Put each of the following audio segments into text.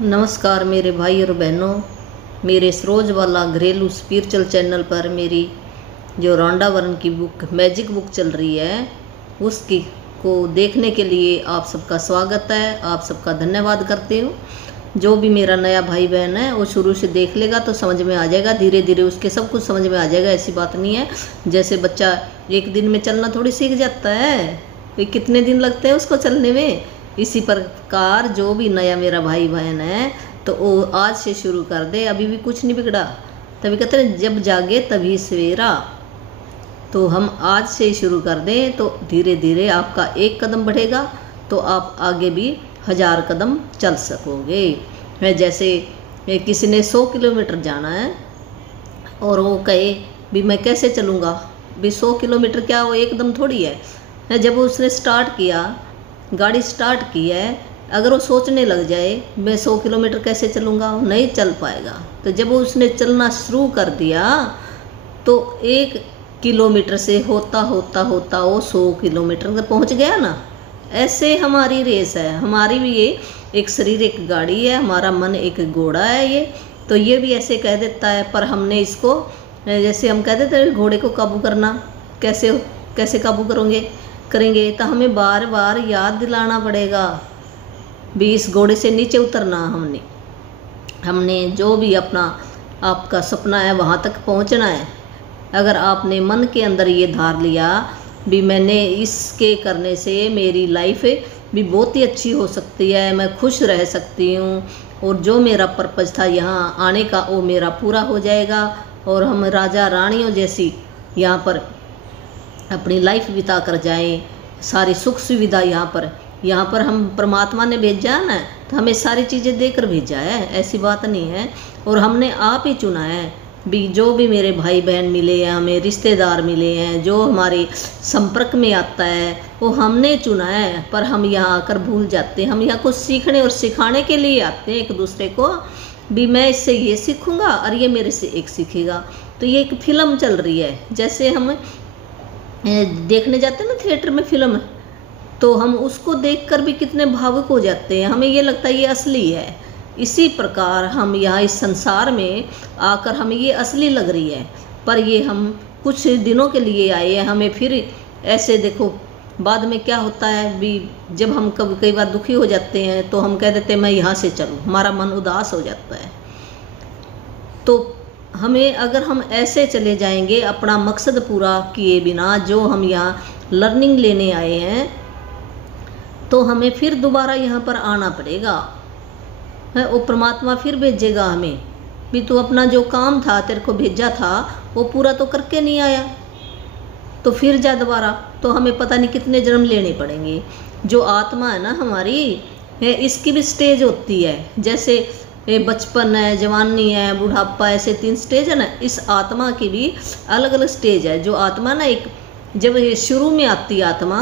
नमस्कार मेरे भाई और बहनों, मेरे सरोज वाला घरेलू स्पिरिचुअल चैनल पर मेरी जो रॉन्डा वरन की बुक मैजिक बुक चल रही है उसकी को देखने के लिए आप सबका स्वागत है। आप सबका धन्यवाद करती हूँ। जो भी मेरा नया भाई बहन है वो शुरू से देख लेगा तो समझ में आ जाएगा, धीरे धीरे उसके सब कुछ समझ में आ जाएगा। ऐसी बात नहीं है जैसे बच्चा एक दिन में चलना थोड़ी सीख जाता है, कितने दिन लगते हैं उसको चलने में। इसी प्रकार जो भी नया मेरा भाई बहन है तो वो आज से शुरू कर दे, अभी भी कुछ नहीं बिगड़ा। तभी कहते हैं जब जागे तभी सवेरा। तो हम आज से ही शुरू कर दें तो धीरे धीरे आपका एक कदम बढ़ेगा तो आप आगे भी 1000 कदम चल सकोगे। मैं जैसे किसी ने 100 किलोमीटर जाना है और वो कहे भी मैं कैसे चलूँगा, भी 100 किलोमीटर क्या वो एकदम थोड़ी है। जब उसने स्टार्ट किया, गाड़ी स्टार्ट की है, अगर वो सोचने लग जाए मैं 100 किलोमीटर कैसे चलूँगा, नहीं चल पाएगा। तो जब उसने चलना शुरू कर दिया तो 1 किलोमीटर से होता होता होता वो 100 किलोमीटर तक पहुँच गया ना। ऐसे हमारी रेस है, हमारी भी ये एक शरीर एक गाड़ी है, हमारा मन एक घोड़ा है। ये तो ये भी ऐसे कह देता है, पर हमने इसको जैसे हम कह देते हैं घोड़े को काबू करना, कैसे काबू करेंगे तो हमें बार बार याद दिलाना पड़ेगा भी इस घोड़े से नीचे उतरना। हमने जो भी अपना आपका सपना है वहाँ तक पहुँचना है। अगर आपने मन के अंदर ये धार लिया भी मैंने इसके करने से मेरी लाइफ भी बहुत ही अच्छी हो सकती है, मैं खुश रह सकती हूँ और जो मेरा पर्पज़ था यहाँ आने का वो मेरा पूरा हो जाएगा और हम राजा रानियों जैसी यहाँ पर अपनी लाइफ बिता कर जाएं। सारी सुख सुविधा यहाँ पर हम परमात्मा ने भेजा है ना, तो हमें सारी चीज़ें देकर भेजा है, ऐसी बात नहीं है। और हमने आप ही चुना है भी जो भी मेरे भाई बहन मिले हैं, हमें रिश्तेदार मिले हैं, जो हमारे संपर्क में आता है वो हमने चुना है। पर हम यहाँ आकर भूल जाते हैं। हम यहाँ कुछ सीखने और सिखाने के लिए आते हैं एक दूसरे को भी मैं इससे ये सीखूँगा और ये मेरे से एक सीखेगा। तो ये एक फिल्म चल रही है, जैसे हम देखने जाते हैं ना थिएटर में फिल्म, तो हम उसको देखकर भी कितने भावुक हो जाते हैं, हमें ये लगता है ये असली है। इसी प्रकार हम यहाँ इस संसार में आकर हमें ये असली लग रही है, पर ये हम कुछ दिनों के लिए आए हैं। हमें फिर ऐसे देखो बाद में क्या होता है भी जब हम कई बार दुखी हो जाते हैं तो हम कह देते हैं मैं यहाँ से चलूँ, हमारा मन उदास हो जाता है। तो हमें अगर हम ऐसे चले जाएंगे अपना मकसद पूरा किए बिना, जो हम यहाँ लर्निंग लेने आए हैं, तो हमें फिर दोबारा यहाँ पर आना पड़ेगा है। वो परमात्मा फिर भेजेगा हमें भी तू अपना जो काम था तेरे को भेजा था वो पूरा तो करके नहीं आया, तो फिर जा दोबारा। तो हमें पता नहीं कितने जन्म लेने पड़ेंगे। जो आत्मा है ना हमारी है, इसकी भी स्टेज होती है, जैसे बचपन है, जवानी है, बुढ़ापा, ऐसे 3 स्टेज है ना। इस आत्मा की भी अलग अलग स्टेज है। जो आत्मा ना एक जब ये शुरू में आती है आत्मा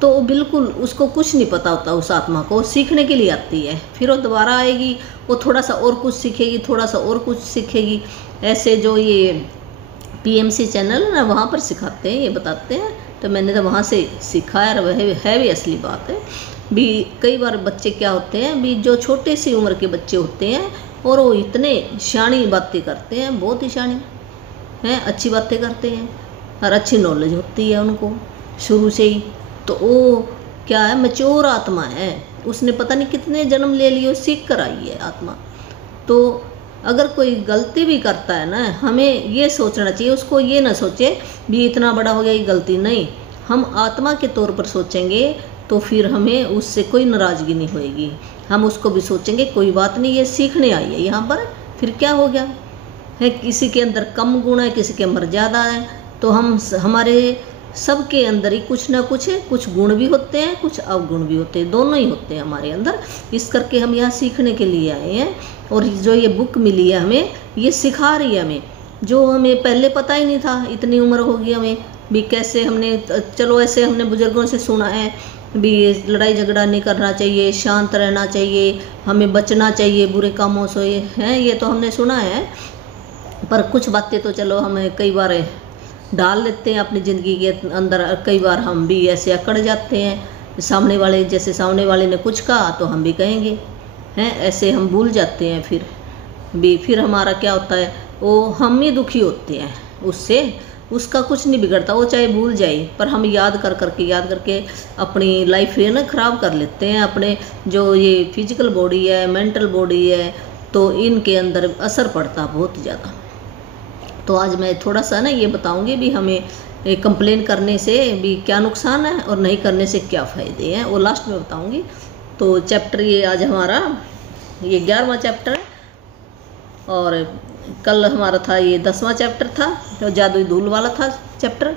तो बिल्कुल उसको कुछ नहीं पता होता, उस आत्मा को सीखने के लिए आती है। फिर वो दोबारा आएगी, वो थोड़ा सा और कुछ सीखेगी, थोड़ा सा और कुछ सीखेगी। ऐसे जो ये PMC चैनल है ना वहाँ पर सिखाते हैं, ये बताते हैं, तो मैंने तो वहाँ से सीखा है। वह है भी असली बात है भी। कई बार बच्चे क्या होते हैं भी जो छोटे सी उम्र के बच्चे होते हैं और वो इतने शानी बातें करते हैं, बहुत ही शानी हैं, अच्छी बातें करते हैं और अच्छी नॉलेज होती है उनको शुरू से ही। तो वो क्या है, मैच्योर आत्मा है, उसने पता नहीं कितने जन्म ले लिए, सीख कर आई है आत्मा। तो अगर कोई गलती भी करता है ना, हमें ये सोचना चाहिए, उसको ये ना सोचे भी इतना बड़ा हो गया ये गलती नहीं। हम आत्मा के तौर पर सोचेंगे तो फिर हमें उससे कोई नाराज़गी नहीं होएगी। हम उसको भी सोचेंगे कोई बात नहीं, ये सीखने आई है यहाँ पर, फिर क्या हो गया है। किसी के अंदर कम गुण है, किसी के अंदर ज़्यादा है, तो हमारे सबके अंदर ही कुछ ना कुछ है। कुछ गुण भी होते हैं, कुछ अवगुण भी होते हैं, दोनों ही होते हैं हमारे अंदर। इस करके हम यहाँ सीखने के लिए आए हैं। और जो ये बुक मिली है हमें, ये सिखा रही है हमें, जो हमें पहले पता ही नहीं था। इतनी उम्र होगी हमें भी, कैसे हमने चलो ऐसे हमने बुजुर्गों से सुना है भी लड़ाई झगड़ा नहीं करना चाहिए, शांत रहना चाहिए, हमें बचना चाहिए बुरे कामों से हैं, ये तो हमने सुना है। पर कुछ बातें तो चलो हमें कई बार डाल लेते हैं अपनी ज़िंदगी के अंदर। कई बार हम भी ऐसे अकड़ जाते हैं, सामने वाले ने कुछ कहा तो हम भी कहेंगे हैं, ऐसे हम भूल जाते हैं। फिर हमारा क्या होता है, वो हम ही दुखी होते हैं उससे। उसका कुछ नहीं बिगड़ता, वो चाहे भूल जाए, पर हम याद करके अपनी लाइफ है ना ख़राब कर लेते हैं। अपने जो ये फिजिकल बॉडी है, मेंटल बॉडी है, तो इनके अंदर असर पड़ता बहुत ज़्यादा। तो आज मैं थोड़ा सा ना ये बताऊंगी भी हमें कंप्लेन करने से भी क्या नुकसान है और नहीं करने से क्या फ़ायदे हैं, वो लास्ट में बताऊंगी। तो चैप्टर ये आज हमारा ये 11वां चैप्टर है, और कल हमारा था ये 10वां चैप्टर था, जो जादुई धूल वाला था चैप्टर।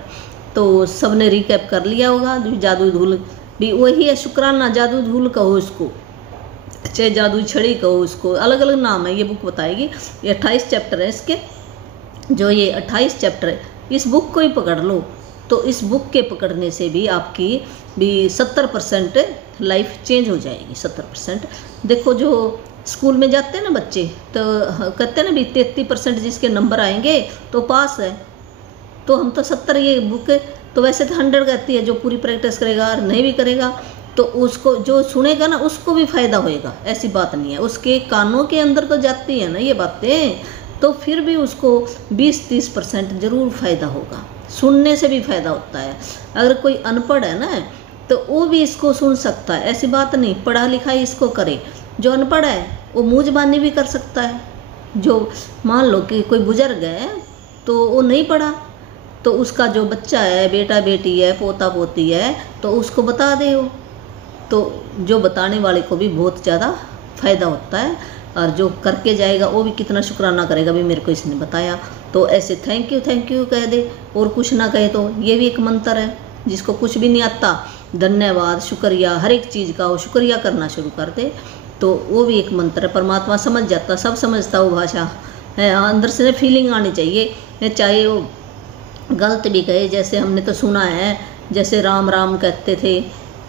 तो सब ने रिकैप कर लिया होगा। जादुई धूल भी वही है, शुक्राना जादुई धूल कहो इसको, चाहे जादुई छड़ी कहो, इसको अलग अलग नाम है, ये बुक बताएगी। ये 28 चैप्टर है इसके। जो ये 28 चैप्टर है, इस बुक को ही पकड़ लो, तो इस बुक के पकड़ने से भी आपकी भी 70% लाइफ चेंज हो जाएगी। 70%। देखो जो स्कूल में जाते हैं ना बच्चे, तो कहते हैं ना भी 33% जिसके नंबर आएंगे तो पास है। तो हम तो 70, ये बुक तो वैसे तो 100 कहती है। जो पूरी प्रैक्टिस करेगा और नहीं भी करेगा तो उसको, जो सुनेगा ना उसको भी फ़ायदा होएगा, ऐसी बात नहीं है। उसके कानों के अंदर तो जाती है ना ये बातें, तो फिर भी उसको 20-30% ज़रूर फ़ायदा होगा। सुनने से भी फ़ायदा होता है। अगर कोई अनपढ़ है ना तो वो भी इसको सुन सकता है, ऐसी बात नहीं। पढ़ा लिखा ही इसको करे। जो अनपढ़ है वो मुँह ज़बानी भी कर सकता है। जो मान लो कि कोई बुजुर्ग है तो वो नहीं पढ़ा, तो उसका जो बच्चा है, बेटा बेटी है, पोता पोती है, तो उसको बता दे वो, तो जो बताने वाले को भी बहुत ज़्यादा फ़ायदा होता है। और जो करके जाएगा वो भी कितना शुक्राना करेगा, भी मेरे को इसने बताया। तो ऐसे थैंक यू कह दे, और कुछ ना कहे तो ये भी एक मंत्र है। जिसको कुछ भी नहीं आता, धन्यवाद, शुक्रिया, हर एक चीज़ का वो शुक्रिया करना शुरू कर दे, तो वो भी एक मंत्र है। परमात्मा समझ जाता, सब समझता वो भाषा है। अंदर से फीलिंग आनी चाहिए, चाहे वो गलत भी कहे। जैसे हमने तो सुना है, जैसे राम राम कहते थे,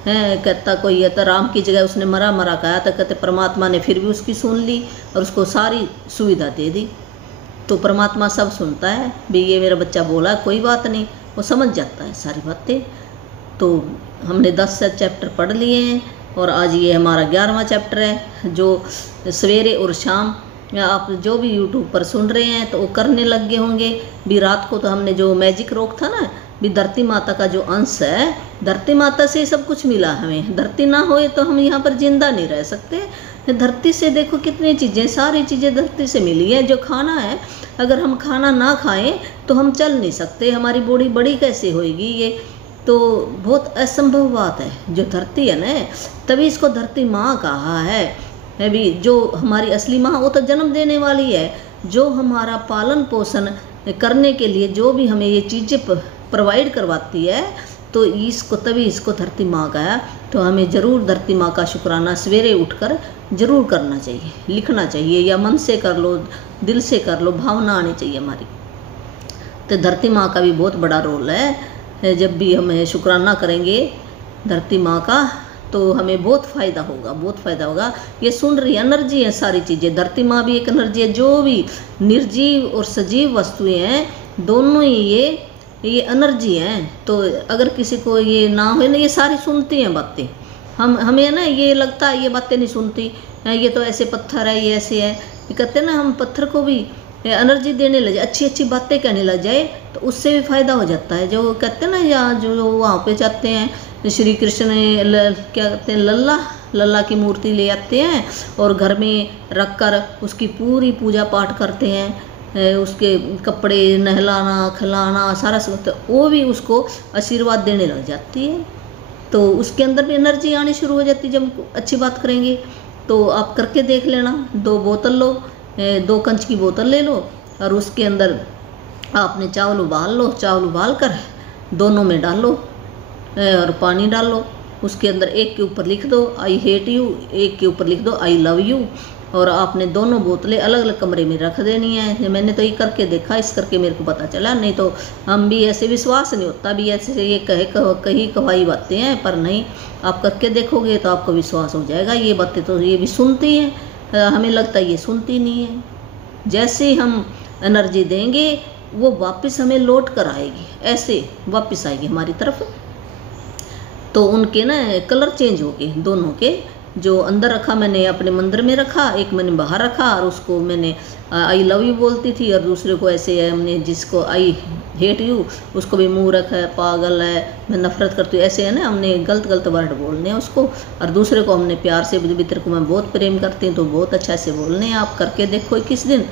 हैं कहता कोई है तो राम की जगह उसने मरा कहा, तो कहते परमात्मा ने फिर भी उसकी सुन ली और उसको सारी सुविधा दे दी। तो परमात्मा सब सुनता है भी, ये मेरा बच्चा बोला कोई बात नहीं, वो समझ जाता है सारी बातें। तो हमने 10 चैप्टर पढ़ लिए हैं, और आज ये हमारा 11वां चैप्टर है। जो सवेरे और शाम आप जो भी यूट्यूब पर सुन रहे हैं तो वो करने लग गए होंगे भी। रात को तो हमने जो मैजिक रोक था ना भी, धरती माता का जो अंश है, धरती माता से सब कुछ मिला हमें। धरती ना होए तो हम यहाँ पर जिंदा नहीं रह सकते। धरती से देखो कितनी चीज़ें, सारी चीज़ें धरती से मिली है। जो खाना है, अगर हम खाना ना खाएं तो हम चल नहीं सकते, हमारी बॉडी बड़ी कैसे होएगी, ये तो बहुत असंभव बात है। जो धरती है ना, तभी इसको धरती माँ कहा है भी। जो हमारी असली माँ वो तो जन्म देने वाली है, जो हमारा पालन पोषण करने के लिए जो भी हमें ये चीज़ें प्रोवाइड करवाती है, तो इसको तभी इसको धरती माँ कहा। तो हमें ज़रूर धरती माँ का शुक्राना सवेरे उठकर ज़रूर करना चाहिए, लिखना चाहिए, या मन से कर लो, दिल से कर लो, भावना आनी चाहिए हमारी। तो धरती माँ का भी बहुत बड़ा रोल है। जब भी हम शुक्राना करेंगे धरती माँ का, तो हमें बहुत फ़ायदा होगा, बहुत फ़ायदा होगा। ये सुन रही एनर्जी है सारी चीज़ें। धरती माँ भी एक एनर्जी है। जो भी निर्जीव और सजीव वस्तुएं हैं, दोनों ही ये एनर्जी हैं। तो अगर किसी को ये ना हो ना, ये सारी सुनती हैं बातें। हमें ना ये लगता है ये बातें नहीं सुनती, ये तो ऐसे पत्थर है, ये ऐसे है। ये कहते हैं ना, हम पत्थर को भी एनर्जी देने लग जाए, अच्छी अच्छी बातें कहने लग जाए, तो उससे भी फ़ायदा हो जाता है। जो कहते हैं ना, या जो वहाँ पे जाते हैं, श्री कृष्ण क्या कहते हैं, लल्ला की मूर्ति ले आते हैं और घर में रख कर उसकी पूरी पूजा पाठ करते हैं, उसके कपड़े नहलाना खिलाना सारा सब, तो वो भी उसको आशीर्वाद देने लग जाती है। तो उसके अंदर भी एनर्जी आनी शुरू हो जाती है जब अच्छी बात करेंगे। तो आप करके देख लेना। 2 बोतल लो, 2 कंच की बोतल ले लो, और उसके अंदर आपने चावल उबाल लो। चावल उबाल कर दोनों में डालो और पानी डालो। उसके अंदर एक के ऊपर लिख दो आई हेट यू, एक के ऊपर लिख दो आई लव यू। और आपने दोनों बोतलें अलग अलग कमरे में रख देनी है। मैंने तो ये करके देखा, इस करके मेरे को पता चला। नहीं तो हम भी ऐसे, विश्वास नहीं होता भी, ऐसे ये कही कवाई बातें हैं, पर नहीं, आप करके देखोगे तो आपको विश्वास हो जाएगा। ये बातें तो ये भी सुनती हैं, हमें लगता है ये सुनती नहीं है। जैसे ही हम एनर्जी देंगे वो वापस हमें लौट कर आएगी, ऐसे वापस आएगी हमारी तरफ। तो उनके ना कलर चेंज हो गए दोनों के, जो अंदर रखा मैंने अपने मंदिर में रखा, एक मैंने बाहर रखा, और उसको मैंने आई लव यू बोलती थी, और दूसरे को ऐसे हमने जिसको आई हेट यू उसको भी मूर्ख है, पागल है, मैं नफरत करती हूँ, ऐसे है ना, हमने गलत गलत वर्ड बोलने हैं उसको। और दूसरे को हमने प्यार से, भी तेरे को मैं बहुत प्रेम करती हूँ तो बहुत अच्छा से बोलने हैं। आप करके देखो 21 दिन,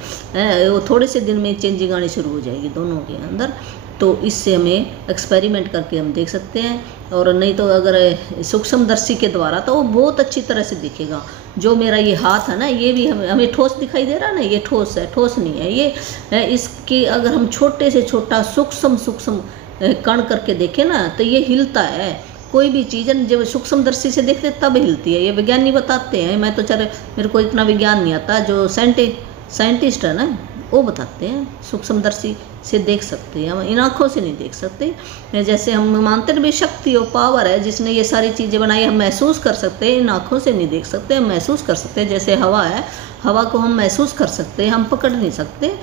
वो थोड़े से दिन में चेंजिंग आनी शुरू हो जाएगी दोनों के अंदर। तो इससे हमें एक्सपेरिमेंट करके हम देख सकते हैं, और नहीं तो अगर सूक्ष्मदर्शी के द्वारा तो वो बहुत अच्छी तरह से दिखेगा। जो मेरा ये हाथ है ना, ये भी हमें ठोस दिखाई दे रहा है ना, ये ठोस है, ठोस नहीं है ये। इसके अगर हम छोटे से छोटा सूक्ष्म कण करके देखें ना तो ये हिलता है। कोई भी चीज़ जब सूक्ष्मदर्शी से देखते तब हिलती है, ये विज्ञानी बताते हैं। मैं तो चले मेरे को इतना विज्ञान नहीं आता, जो साइंटिस्ट है ना वो बताते हैं, सूक्ष्मदर्शी से देख सकते हैं, हम इन आँखों से नहीं देख सकते। जैसे हम मानते हैं भी शक्ति और पावर है जिसने ये सारी चीज़ें बनाई, हम महसूस कर सकते हैं, इन आँखों से नहीं देख सकते, हम महसूस कर सकते हैं। जैसे हवा है, हवा को हम महसूस कर सकते हैं, हम पकड़ नहीं सकते।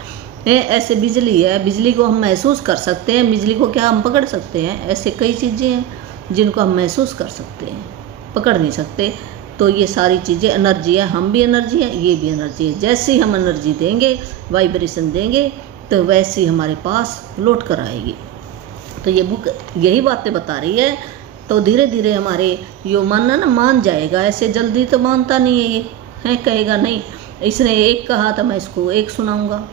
ऐसे बिजली है, बिजली को हम महसूस कर सकते हैं, बिजली को क्या हम पकड़ सकते हैं। ऐसे कई चीज़ें हैं जिनको हम महसूस कर सकते हैं, पकड़ नहीं सकते। तो ये सारी चीज़ें एनर्जी है, हम भी एनर्जी है, ये भी एनर्जी है। जैसे ही हम एनर्जी देंगे, वाइब्रेशन देंगे, तो वैसे ही हमारे पास लौट कर आएगी। तो ये बुक यही बातें बता रही है। तो धीरे धीरे हमारे यो मानना ना मान जाएगा, ऐसे जल्दी तो मानता नहीं है ये, है कहेगा नहीं इसने एक कहा था मैं इसको एक सुनाऊंगा।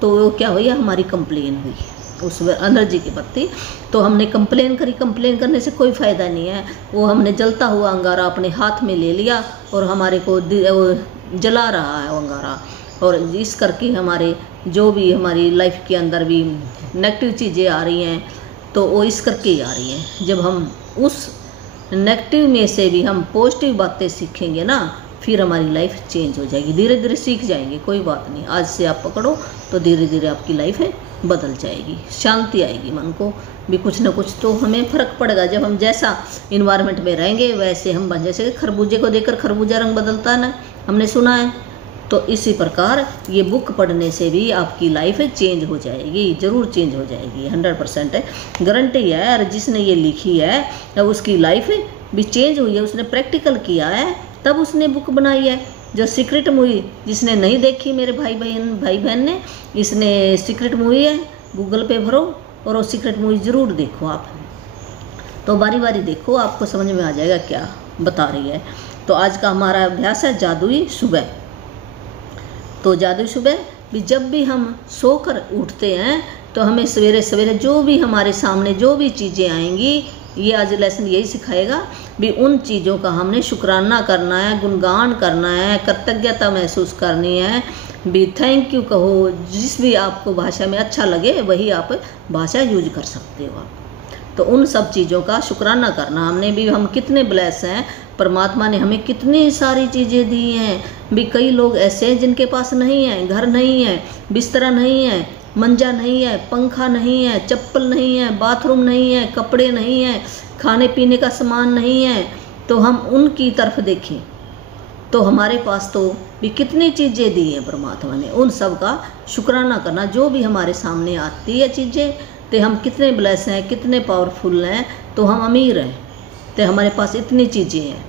तो वो क्या हुई, हमारी कंप्लेन हुई उस एनर्जी के प्रति। तो हमने कंप्लेन करी, कंप्लेन करने से कोई फ़ायदा नहीं है। वो हमने जलता हुआ अंगारा अपने हाथ में ले लिया और हमारे को जला रहा है वो अंगारा। और इस करके हमारे जो भी हमारी लाइफ के अंदर भी नेगेटिव चीज़ें आ रही हैं तो वो इस करके ही आ रही हैं। जब हम उस नेगेटिव में से भी हम पॉजिटिव बातें सीखेंगे ना, फिर हमारी लाइफ चेंज हो जाएगी। धीरे धीरे सीख जाएंगे, कोई बात नहीं, आज से आप पकड़ो तो धीरे धीरे आपकी लाइफ है बदल जाएगी, शांति आएगी, मन को भी कुछ ना कुछ तो हमें फ़र्क पड़ेगा। जब हम जैसा इन्वायरमेंट में रहेंगे वैसे हम बन, जैसे खरबूजे को देखकर खरबूजा रंग बदलता है ना, हमने सुना है। तो इसी प्रकार ये बुक पढ़ने से भी आपकी लाइफ चेंज हो जाएगी, ज़रूर चेंज हो जाएगी, 100% है, गारंटी है। और जिसने ये लिखी है उसकी लाइफ भी चेंज हुई है, उसने प्रैक्टिकल किया है तब उसने बुक बनाई है। जो सीक्रेट मूवी जिसने नहीं देखी मेरे भाई बहन ने, इसने सीक्रेट मूवी है, गूगल पे भरो और वो सीक्रेट मूवी ज़रूर देखो आप। तो बारी बारी देखो, आपको समझ में आ जाएगा क्या बता रही है। तो आज का हमारा अभ्यास है जादुई सुबह। तो जादुई सुबह भी जब भी हम सोकर उठते हैं तो हमें सवेरे सवेरे जो भी हमारे सामने जो भी चीज़ें आएंगी, ये आज लेसन यही सिखाएगा भी उन चीज़ों का हमने शुक्राना करना है, गुणगान करना है, कृतज्ञता महसूस करनी है भी, थैंक यू कहो। जिस भी आपको भाषा में अच्छा लगे वही आप भाषा यूज कर सकते हो। तो उन सब चीज़ों का शुक्राना करना, हमने भी, हम कितने ब्लेस हैं, परमात्मा ने हमें कितनी सारी चीज़ें दी हैं भी। कई लोग ऐसे हैं जिनके पास नहीं है, घर नहीं है, बिस्तरा नहीं है, मंजा नहीं है, पंखा नहीं है, चप्पल नहीं है, बाथरूम नहीं है, कपड़े नहीं है, खाने पीने का सामान नहीं है। तो हम उनकी तरफ देखें तो हमारे पास तो भी कितनी चीज़ें दी हैं परमात्मा ने, उन सब का शुक्राना करना। जो भी हमारे सामने आती है चीज़ें, तो हम कितने ब्लेस हैं, कितने पावरफुल हैं, तो हम अमीर हैं, तो हमारे पास इतनी चीज़ें हैं।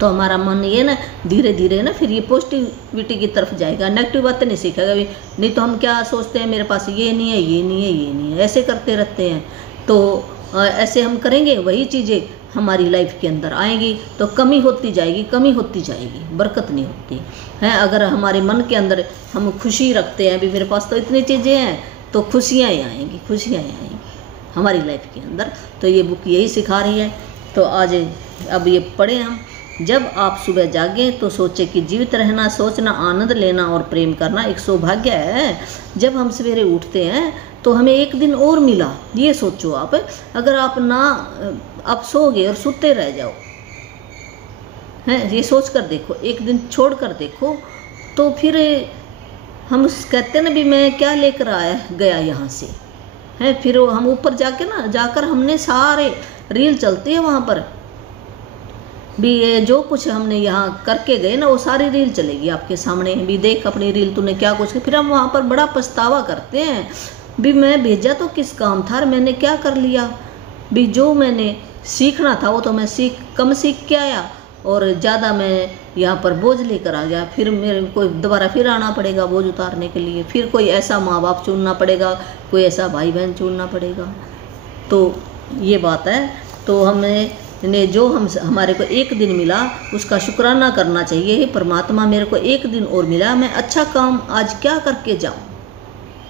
तो हमारा मन ये ना धीरे धीरे ना फिर ये पॉजिटिविटी की तरफ जाएगा, नेगेटिव बातें नहीं सीखेगा भी। नहीं तो हम क्या सोचते हैं, मेरे पास ये नहीं है, ये नहीं है, ये नहीं है, ऐसे करते रहते हैं। तो ऐसे हम करेंगे वही चीज़ें हमारी लाइफ के अंदर आएंगी, तो कमी होती जाएगी, कमी होती जाएगी, बरकत नहीं होती है। अगर हमारे मन के अंदर हम खुशी रखते हैं भी मेरे पास तो इतनी चीज़ें हैं, तो खुशियाँ ही आएंगी, खुशियाँ ही आएंगी हमारी लाइफ के अंदर। तो ये बुक यही सिखा रही है। तो आज अब ये पढ़े हम, जब आप सुबह जागें तो सोचे कि जीवित रहना, सोचना, आनंद लेना और प्रेम करना एक सौभाग्य है। जब हम सवेरे उठते हैं तो हमें एक दिन और मिला, ये सोचो आप। अगर आप सोगे और सुते रह जाओ, हैं, ये सोच कर देखो, एक दिन छोड़ कर देखो, तो फिर हम कहते हैं ना भी मैं क्या लेकर गया यहाँ से, हैं। फिर हम ऊपर जाकर हमने सारे रील चलती है वहाँ पर भी, ये जो कुछ हमने यहाँ करके गए ना वो सारी रील चलेगी आपके सामने भी। देख अपनी रील तूने क्या कुछ, फिर हम वहाँ पर बड़ा पछतावा करते हैं भी मैं भेजा तो किस काम था, मैंने क्या कर लिया भी। जो मैंने सीखना था वो तो मैं कम सीख के आया, और ज़्यादा मैं यहाँ पर बोझ लेकर आ गया, फिर मेरे को दोबारा फिर आना पड़ेगा बोझ उतारने के लिए, फिर कोई ऐसा माँ बाप चुनना पड़ेगा, कोई ऐसा भाई बहन चुनना पड़ेगा। तो ये बात है। तो हमने जो हमारे को एक दिन मिला उसका शुक्राना करना चाहिए। हे परमात्मा, मेरे को एक दिन और मिला, मैं अच्छा काम आज क्या करके जाऊँ,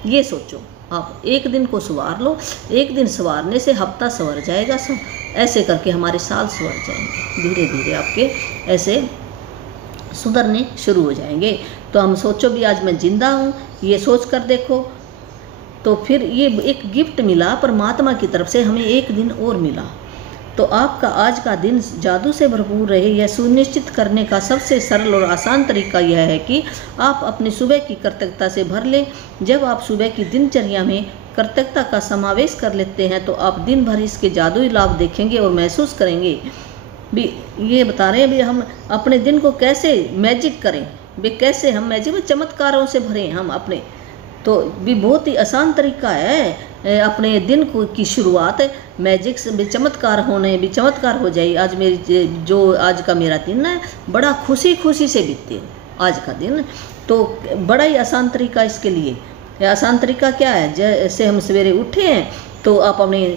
ये सोचो। आप एक दिन को संवार लो, एक दिन संवारने से हफ्ता संवर जाएगा सब, ऐसे करके हमारे साल संवर जाएंगे, धीरे धीरे आपके ऐसे सुधरने शुरू हो जाएंगे। तो हम सोचो भी आज मैं जिंदा हूँ, ये सोच कर देखो। तो फिर ये एक गिफ्ट मिला परमात्मा की तरफ से, हमें एक दिन और मिला। तो आपका आज का दिन जादू से भरपूर रहे, यह सुनिश्चित करने का सबसे सरल और आसान तरीका यह है कि आप अपनी सुबह की कृतज्ञता से भर लें। जब आप सुबह की दिनचर्या में कृतज्ञता का समावेश कर लेते हैं तो आप दिन भर इसके जादुई लाभ देखेंगे और महसूस करेंगे। भी ये बता रहे हैं भी हम अपने दिन को कैसे मैजिक करें, भी कैसे हम मैजिक में चमत्कारों से भरें हम अपने। तो भी बहुत ही आसान तरीका है अपने दिन को की शुरुआत मैजिक से भी चमत्कार होने भी चमत्कार हो जाए। आज मेरी जो आज का मेरा दिन है बड़ा खुशी खुशी से बीते आज का दिन। तो बड़ा ही आसान तरीका इसके लिए। आसान तरीका क्या है, जैसे हम सवेरे उठे हैं तो आप अपने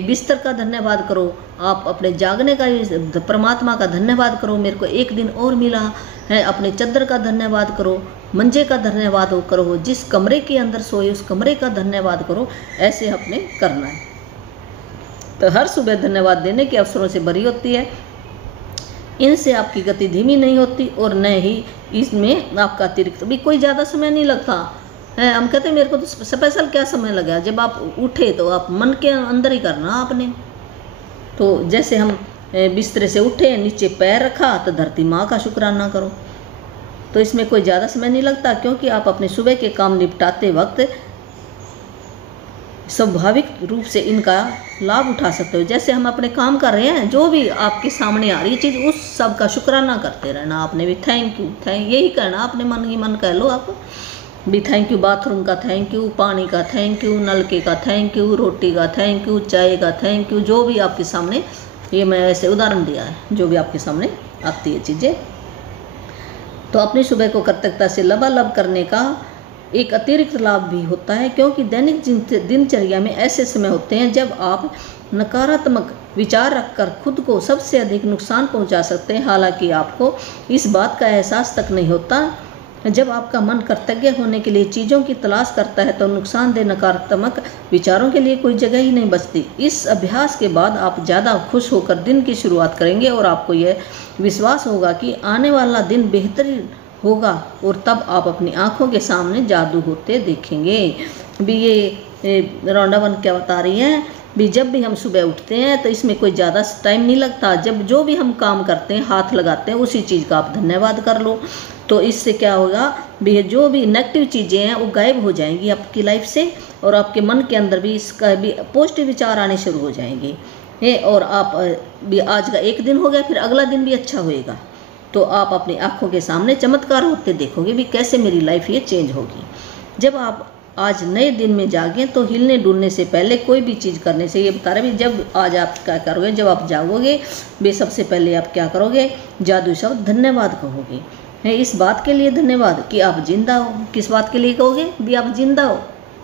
बिस्तर का धन्यवाद करो, आप अपने जागने का परमात्मा का धन्यवाद करो, मेरे को एक दिन और मिला है। अपने चादर का धन्यवाद करो, मंजे का धन्यवाद करो, जिस कमरे के अंदर सोए उस कमरे का धन्यवाद करो। ऐसे अपने करना है। तो हर सुबह धन्यवाद देने के अवसरों से भरी होती है, इनसे आपकी गति धीमी नहीं होती और न ही इसमें आपका अतिरिक्त भी कोई ज़्यादा समय नहीं लगता है। हम कहते हैं मेरे को तो स्पेशल क्या समय लगा, जब आप उठे तो आप मन के अंदर ही करना आपने। तो जैसे हम बिस्तर से उठे, नीचे पैर रखा तो धरती माँ का शुक्राना करो। तो इसमें कोई ज़्यादा समय नहीं लगता, क्योंकि आप अपने सुबह के काम निपटाते वक्त स्वाभाविक रूप से इनका लाभ उठा सकते हो। जैसे हम अपने काम कर रहे हैं, जो भी आपके सामने आ रही चीज़ उस सब का शुक्राना करते रहना आपने भी। थैंक यू, यही कहना अपने मन ही मन कह लो आप भी। थैंक यू बाथरूम का थैंक यू, पानी का थैंक यू, नलके का थैंक यू, रोटी का थैंक यू, चाय का थैंक यू, जो भी आपके सामने, ये मैं ऐसे उदाहरण दिया है, जो भी आपके सामने आती है चीज़ें। तो अपनी सुबह को कृतज्ञता से लबालब करने का एक अतिरिक्त लाभ भी होता है, क्योंकि दैनिक दिनचर्या में ऐसे समय होते हैं जब आप नकारात्मक विचार रखकर खुद को सबसे अधिक नुकसान पहुंचा सकते हैं। हालांकि आपको इस बात का एहसास तक नहीं होता। जब आपका मन कृतज्ञ होने के लिए चीज़ों की तलाश करता है तो नुकसानदेह नकारात्मक विचारों के लिए कोई जगह ही नहीं बचती। इस अभ्यास के बाद आप ज़्यादा खुश होकर दिन की शुरुआत करेंगे और आपको यह विश्वास होगा कि आने वाला दिन बेहतरीन होगा, और तब आप अपनी आंखों के सामने जादू होते देखेंगे। भी ये रौंडावन क्या बता रही है भी, जब भी हम सुबह उठते हैं तो इसमें कोई ज़्यादा टाइम नहीं लगता। जब जो भी हम काम करते हैं, हाथ लगाते हैं, उसी चीज़ का आप धन्यवाद कर लो। तो इससे क्या होगा भी, जो भी नेगेटिव चीज़ें हैं वो गायब हो जाएंगी आपकी लाइफ से, और आपके मन के अंदर भी इसका भी पॉजिटिव विचार आने शुरू हो जाएंगे। और आप भी आज का एक दिन हो गया, फिर अगला दिन भी अच्छा होएगा। तो आप अपनी आंखों के सामने चमत्कार होते देखोगे भी, कैसे मेरी लाइफ ये चेंज होगी। जब आप आज नए दिन में जागें तो हिलने डुलने से पहले कोई भी चीज़ करने से, ये बता रहे भी, जब आज आप क्या करोगे, जब आप जागोगे वे सबसे पहले आप क्या करोगे, जादू शब्द धन्यवाद कहोगे। है इस बात के लिए धन्यवाद कि आप जिंदा हो। किस बात के लिए कहोगे भी, आप जिंदा हो।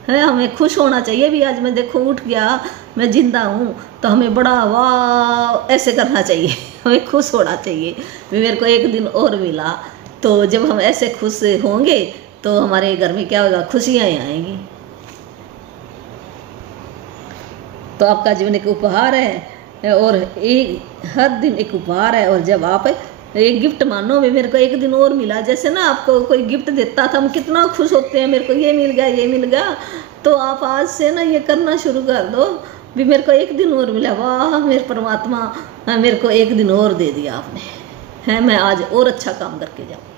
है हमें खुश होना चाहिए भी, आज मैं देखो उठ गया, मैं जिंदा हूँ, तो हमें बड़ा वाह ऐसे करना चाहिए, हमें खुश होना चाहिए भी, मेरे को एक दिन और मिला। तो जब हम ऐसे खुश होंगे तो हमारे घर में क्या होगा, खुशियाँ आएंगी। तो आपका जीवन एक उपहार है, और एक हर दिन एक उपहार है। और जब आप एक गिफ्ट मानो भी, मेरे को एक दिन और मिला, जैसे ना आपको कोई गिफ्ट देता था, हम कितना खुश होते हैं, मेरे को ये मिल गया, ये मिल गया। तो आप आज से ना ये करना शुरू कर दो भी, मेरे को एक दिन और मिला, वाह मेरे परमात्मा, मेरे को एक दिन और दे दिया आपने, है मैं आज और अच्छा काम करके जाऊँ।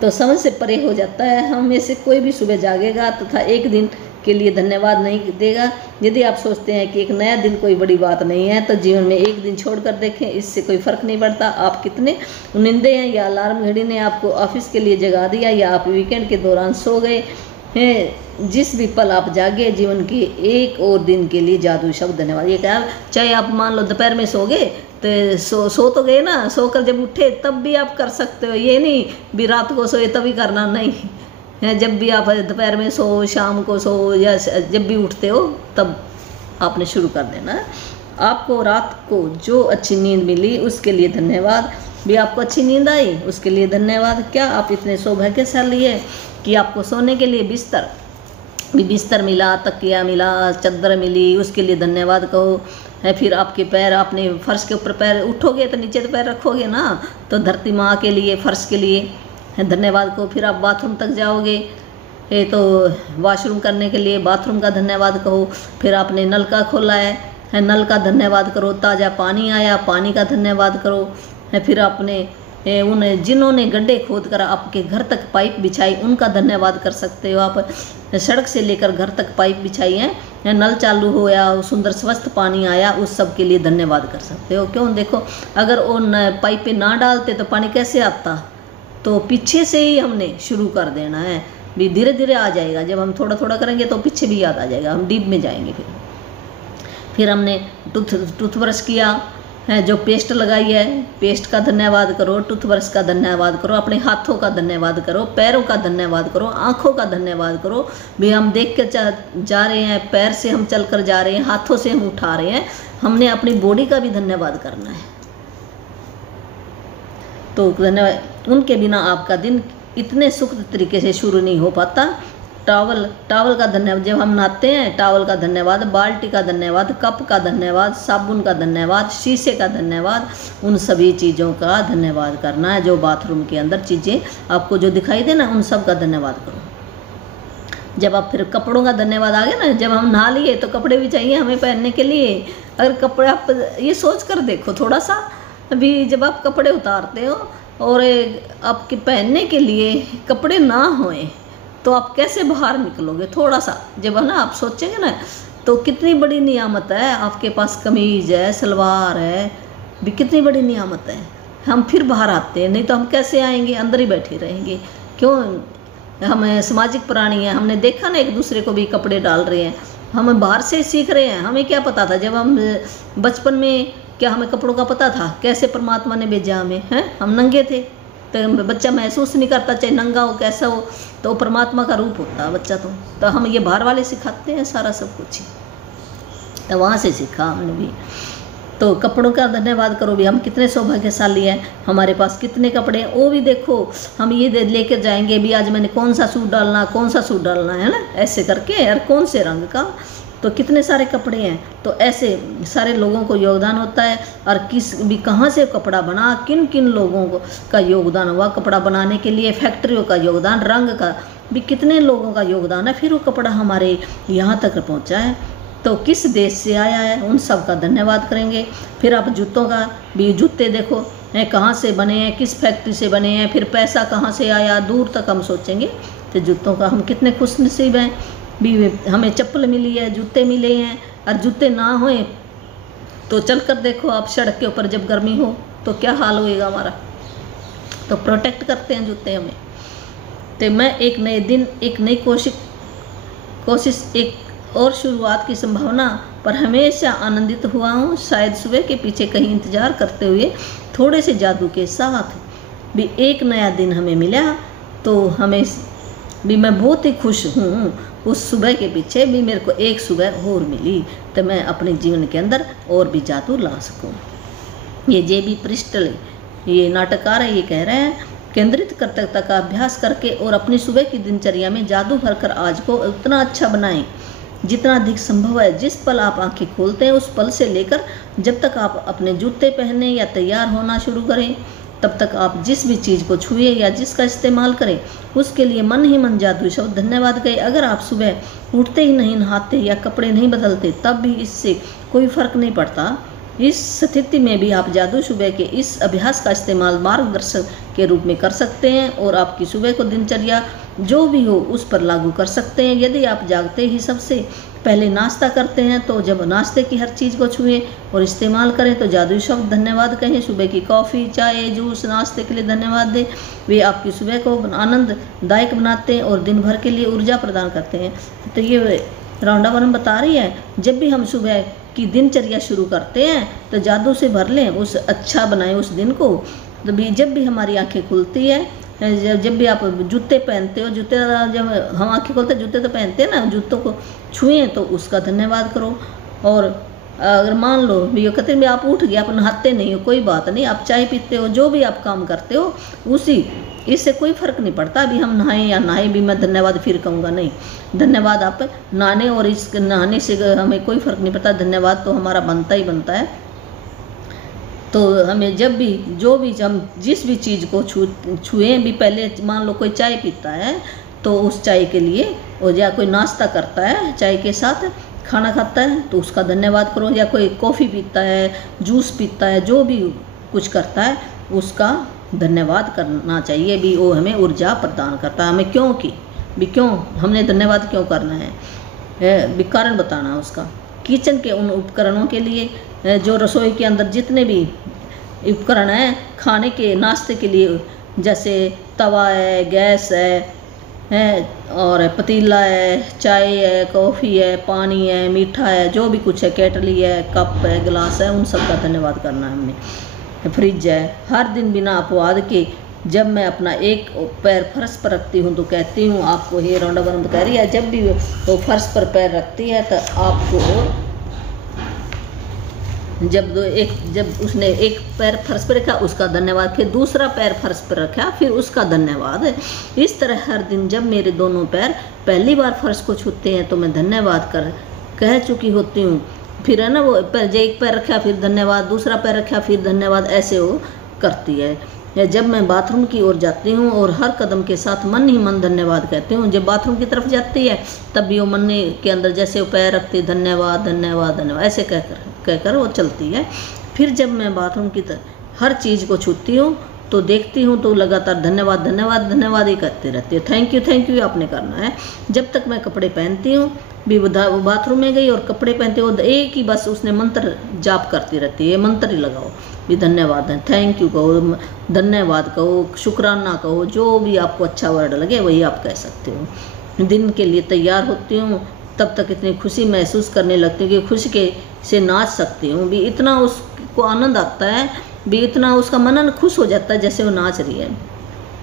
तो समझ से परे हो जाता है। हम में से कोई भी सुबह जागेगा तथा एक दिन के लिए धन्यवाद नहीं देगा। यदि आप सोचते हैं कि एक नया दिन कोई बड़ी बात नहीं है, तो जीवन में एक दिन छोड़कर देखें, इससे कोई फ़र्क नहीं पड़ता आप कितने निंदे हैं, या अलार्म घड़ी ने आपको ऑफिस के लिए जगा दिया, या आप वीकेंड के दौरान सो गए हैं। जिस भी पल आप जागे, जीवन के एक और दिन के लिए जादू शब्द धन्यवाद। ये क्या, चाहे आप मान लो दोपहर में सो गए तो सो तो गए ना, सोकर जब उठे तब भी आप कर सकते हो। ये नहीं भी रात को सोए तभी करना, नहीं है। जब भी आप दोपहर में सो, शाम को सो, या जब भी उठते हो तब आपने शुरू कर देना है। आपको रात को जो अच्छी नींद मिली उसके लिए धन्यवाद। भी आपको अच्छी नींद आई उसके लिए धन्यवाद। क्या आप इतने सौभाग्यशाली है कि आपको सोने के लिए बिस्तर मिला, तकिया मिला, चादर मिली, उसके लिए धन्यवाद कहो। है फिर आपके पैर, आपने फर्श के ऊपर पैर, उठोगे तो नीचे तो पैर रखोगे ना, तो धरती माँ के लिए, फर्श के लिए है धन्यवाद कहो। फिर आप बाथरूम तक जाओगे तो वॉशरूम करने के लिए बाथरूम का धन्यवाद कहो। फिर आपने नल का खोला है नल का धन्यवाद करो। ताज़ा पानी आया, पानी का धन्यवाद करो। है फिर आपने उन जिन्होंने गड्ढे खोद कर आपके घर तक पाइप बिछाई उनका धन्यवाद कर सकते हो। आप सड़क से लेकर घर तक पाइप बिछाई है, नल चालू हो या सुंदर स्वस्थ पानी आया, उस सब के लिए धन्यवाद कर सकते हो। क्यों, देखो अगर वो पाइप पे ना डालते तो पानी कैसे आता, तो पीछे से ही हमने शुरू कर देना है। भी धीरे धीरे आ जाएगा, जब हम थोड़ा थोड़ा करेंगे तो पीछे भी याद आ जाएगा, हम डीप में जाएंगे। फिर हमने टूथब्रश किया है, जो पेस्ट लगाई है पेस्ट का धन्यवाद करो, टूथब्रश का धन्यवाद करो, अपने हाथों का धन्यवाद करो, पैरों का धन्यवाद करो, आँखों का धन्यवाद करो। भी हम देख कर जा रहे हैं, पैर से हम चल कर जा रहे हैं, हाथों से हम उठा रहे हैं, हमने अपनी बॉडी का भी धन्यवाद करना है। तो धन्यवाद, उनके बिना आपका दिन इतने सुख तरीके से शुरू नहीं हो पाता। टावल का धन्यवाद, जब हम नहाते हैं टावल का धन्यवाद, बाल्टी का धन्यवाद, कप का धन्यवाद, साबुन का धन्यवाद, शीशे का धन्यवाद, उन सभी चीज़ों का धन्यवाद करना है। जो बाथरूम के अंदर चीज़ें आपको जो दिखाई दे ना, उन सब का धन्यवाद करो। जब आप फिर कपड़ों का धन्यवाद आ गया ना, जब हम नहा लिए तो कपड़े भी चाहिए हमें पहनने के लिए। अगर कपड़े, आप ये सोच कर देखो थोड़ा सा, अभी जब आप कपड़े उतारते हो और आपके पहनने के लिए कपड़े ना होए तो आप कैसे बाहर निकलोगे। थोड़ा सा जब है ना आप सोचेंगे ना, तो कितनी बड़ी नियामत है, आपके पास कमीज है, सलवार है, भी कितनी बड़ी नियामत है। हम फिर बाहर आते हैं, नहीं तो हम कैसे आएंगे, अंदर ही बैठे रहेंगे। क्यों, हम सामाजिक प्राणी हैं, हमने देखा ना एक दूसरे को भी कपड़े डाल रहे हैं, हम बाहर से सीख रहे हैं। हमें क्या पता था जब हम बचपन में, क्या हमें कपड़ों का पता था, कैसे परमात्मा ने भेजा हमें, हैं हम नंगे थे। तो बच्चा महसूस नहीं करता, चाहे नंगा हो कैसा हो, तो परमात्मा का रूप होता है बच्चा। तो हम ये बाहर वाले सिखाते हैं सारा सब कुछ ही, तो वहाँ से सीखा हमने भी। तो कपड़ों का धन्यवाद करो भी, हम कितने सौभाग्यशाली हैं, हमारे पास कितने कपड़े हैं। वो भी देखो, हम ये लेकर जाएंगे भी, आज मैंने कौन सा सूट डालना, कौन सा सूट डालना है ना, ऐसे करके, और कौन से रंग का, तो कितने सारे कपड़े हैं। तो ऐसे सारे लोगों को योगदान होता है, और किस भी कहाँ से कपड़ा बना, किन किन लोगों का योगदान हुआ कपड़ा बनाने के लिए, फैक्ट्रियों का योगदान, रंग का भी कितने लोगों का योगदान है, फिर वो कपड़ा हमारे यहाँ तक पहुँचा है। तो किस देश से आया है, उन सब का धन्यवाद करेंगे। फिर आप जूतों का भी, जूते देखो हैं कहाँ से बने हैं, किस फैक्ट्री से बने हैं, फिर पैसा कहाँ से आया, दूर तक हम सोचेंगे। तो जूतों का हम कितने खुशनसीब हैं भी, हमें चप्पल मिली है, जूते मिले हैं। और जूते ना होए तो चल कर देखो आप सड़क के ऊपर, जब गर्मी हो तो क्या हाल होएगा हमारा। तो प्रोटेक्ट करते हैं जूते हमें। तो मैं एक नए दिन, एक नई कोशिश, एक और शुरुआत की संभावना पर हमेशा आनंदित हुआ हूँ। शायद सुबह के पीछे कहीं इंतज़ार करते हुए थोड़े से जादू के साथ भी एक नया दिन हमें मिला, तो हमें भी मैं बहुत ही खुश हूँ। उस सुबह के पीछे भी मेरे को एक सुबह और मिली, तो मैं अपने जीवन के अंदर और भी जादू ला सकूँ। ये जे.बी. प्रिस्टल, ये नाटककार है, ये कह रहे हैं, केंद्रित कर्तव्यता का अभ्यास करके और अपनी सुबह की दिनचर्या में जादू भरकर आज को उतना अच्छा बनाएं जितना अधिक संभव है। जिस पल आप आंखें खोलते हैं उस पल से लेकर जब तक आप अपने जूते पहनने या तैयार होना शुरू करें, तब तक आप जिस भी चीज़ को छुए या जिसका इस्तेमाल करें उसके लिए मन ही मन जादू शब्द धन्यवाद कहें। अगर आप सुबह उठते ही नहीं नहाते या कपड़े नहीं बदलते तब भी इससे कोई फर्क नहीं पड़ता। इस स्थिति में भी आप जादू सुबह के इस अभ्यास का इस्तेमाल मार्गदर्शक के रूप में कर सकते हैं और आपकी सुबह को दिनचर्या जो भी हो उस पर लागू कर सकते हैं। यदि आप जागते ही सबसे पहले नाश्ता करते हैं तो जब नाश्ते की हर चीज़ को छुएं और इस्तेमाल करें तो जादुई शब्द धन्यवाद कहें। सुबह की कॉफ़ी, चाय, जूस, नाश्ते के लिए धन्यवाद दें। वे आपकी सुबह को आनंददायक बनाते हैं और दिन भर के लिए ऊर्जा प्रदान करते हैं। तो ये रौंडा वरन बता रही है, जब भी हम सुबह की दिनचर्या शुरू करते हैं तो जादू से भर लें, उस अच्छा बनाएं उस दिन को। तो भी जब भी हमारी आंखें खुलती है, जब भी आप जूते पहनते हो, जूते जब हम आंखें खोलते जूते तो पहनते हैं ना, जूतों को छुएं तो उसका धन्यवाद करो। और अगर मान लो भी ये कहते हैं आप उठ गए, आप नहाते नहीं हो, कोई बात नहीं, आप चाय पीते हो, जो भी आप काम करते हो उसी, इससे कोई फ़र्क नहीं पड़ता अभी हम नहाएं या नहाए भी मैं धन्यवाद फिर कहूँगा, नहीं। धन्यवाद आप नहाने और इस नहाने से हमें कोई फ़र्क नहीं पड़ता, धन्यवाद तो हमारा बनता ही बनता है। तो हमें जब भी जो भी हम जिस भी चीज़ को छुएं भी, पहले मान लो कोई चाय पीता है तो उस चाय के लिए, और या कोई नाश्ता करता है चाय के साथ, खाना खाता है तो उसका धन्यवाद करो, या कोई कॉफ़ी पीता है, जूस पीता है, जो भी कुछ करता है उसका धन्यवाद करना चाहिए भी। वो हमें ऊर्जा प्रदान करता है। हमें क्यों की भी, क्यों हमने धन्यवाद क्यों करना है भी, कारण बताना उसका। किचन के उन उपकरणों के लिए जो रसोई के अंदर जितने भी उपकरण हैं खाने के नाश्ते के लिए, जैसे तवा है, गैस है और पतीला है, चाय है, कॉफ़ी है, पानी है, मीठा है, जो भी कुछ है, केटली है, कप है, गिलास है, उन सब का धन्यवाद करना है हमने। फ्रिज है, हर दिन बिना अपवाद के जब मैं अपना एक पैर फर्श पर रखती हूँ तो कहती हूँ आपको, ये रौंडा वरन कह रही है, जब भी वो फर्श पर पैर रखती है तो आपको, जब उसने एक पैर फर्श पर रखा उसका धन्यवाद, फिर दूसरा पैर फर्श पर रखा फिर उसका धन्यवाद। इस तरह हर दिन जब मेरे दोनों पैर पहली बार फर्श को छूते हैं तो मैं धन्यवाद कह चुकी होती हूँ। फिर है ना, वो एक पैर रखा फिर धन्यवाद, दूसरा पैर रखा फिर धन्यवाद, ऐसे वो करती है। या जब मैं बाथरूम की ओर जाती हूँ और हर कदम के साथ मन ही मन धन्यवाद कहती हूँ, जब बाथरूम की तरफ जाती है तब भी वो मन के अंदर जैसे वो पैर रखती धन्यवाद धन्यवाद धन्यवाद ऐसे कहकर वो चलती है। फिर जब मैं बाथरूम की हर चीज़ को छूती हूँ तो देखती हूँ तो लगातार धन्यवाद धन्यवाद धन्यवाद ही करती रहती है। थैंक यू आपने करना है। जब तक मैं कपड़े पहनती हूँ भी, वो बाथरूम में गई और कपड़े पहनते वो एक ही बस उसने मंत्र जाप करती रहती है, मंत्र ही लगाओ भी, धन्यवाद है, थैंक यू कहो, धन्यवाद कहो, शुक्राना कहो, जो भी आपको अच्छा वर्ड लगे वही आप कह सकते हो। दिन के लिए तैयार होती हूँ तब तक इतनी खुशी महसूस करने लगती हूँ कि खुशी के से नाच सकती हूँ भी, इतना उसको आनंद आता है भी, इतना उसका मन खुश हो जाता है जैसे वो नाच रही है।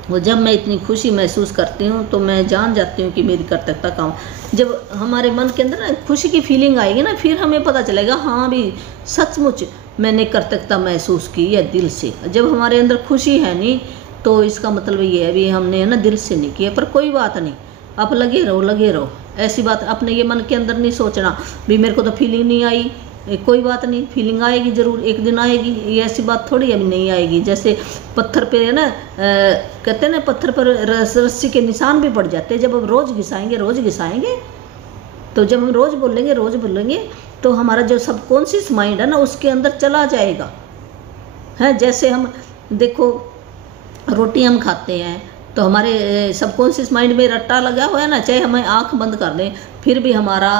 वो जब मैं इतनी खुशी महसूस करती हूँ तो मैं जान जाती हूँ कि मेरी कर्तव्यता काम। जब हमारे मन के अंदर ना खुशी की फीलिंग आएगी ना, फिर हमें पता चलेगा हाँ भी सचमुच मैंने कर्तव्यता महसूस की है दिल से। जब हमारे अंदर खुशी है नहीं तो इसका मतलब ये है भी हमने ना दिल से नहीं किया। पर कोई बात नहीं, आप लगे रहो, ऐसी बात अपने ये मन के अंदर नहीं सोचना भी मेरे को तो फीलिंग नहीं आई, कोई बात नहीं, फीलिंग आएगी ज़रूर, एक दिन आएगी, ये ऐसी बात थोड़ी अभी नहीं आएगी। जैसे पत्थर पे है ना, कहते हैं ना पत्थर पर रस्सी के निशान भी पड़ जाते हैं। जब हम रोज़ घिसाएंगे तो जब हम रोज़ बोलेंगे तो हमारा जो सबकॉन्शियस माइंड है ना उसके अंदर चला जाएगा है। जैसे हम देखो रोटी हम खाते हैं तो हमारे सबकॉन्शियस माइंड में रट्टा लगा हुआ है ना, चाहे हमें आँख बंद कर दें फिर भी हमारा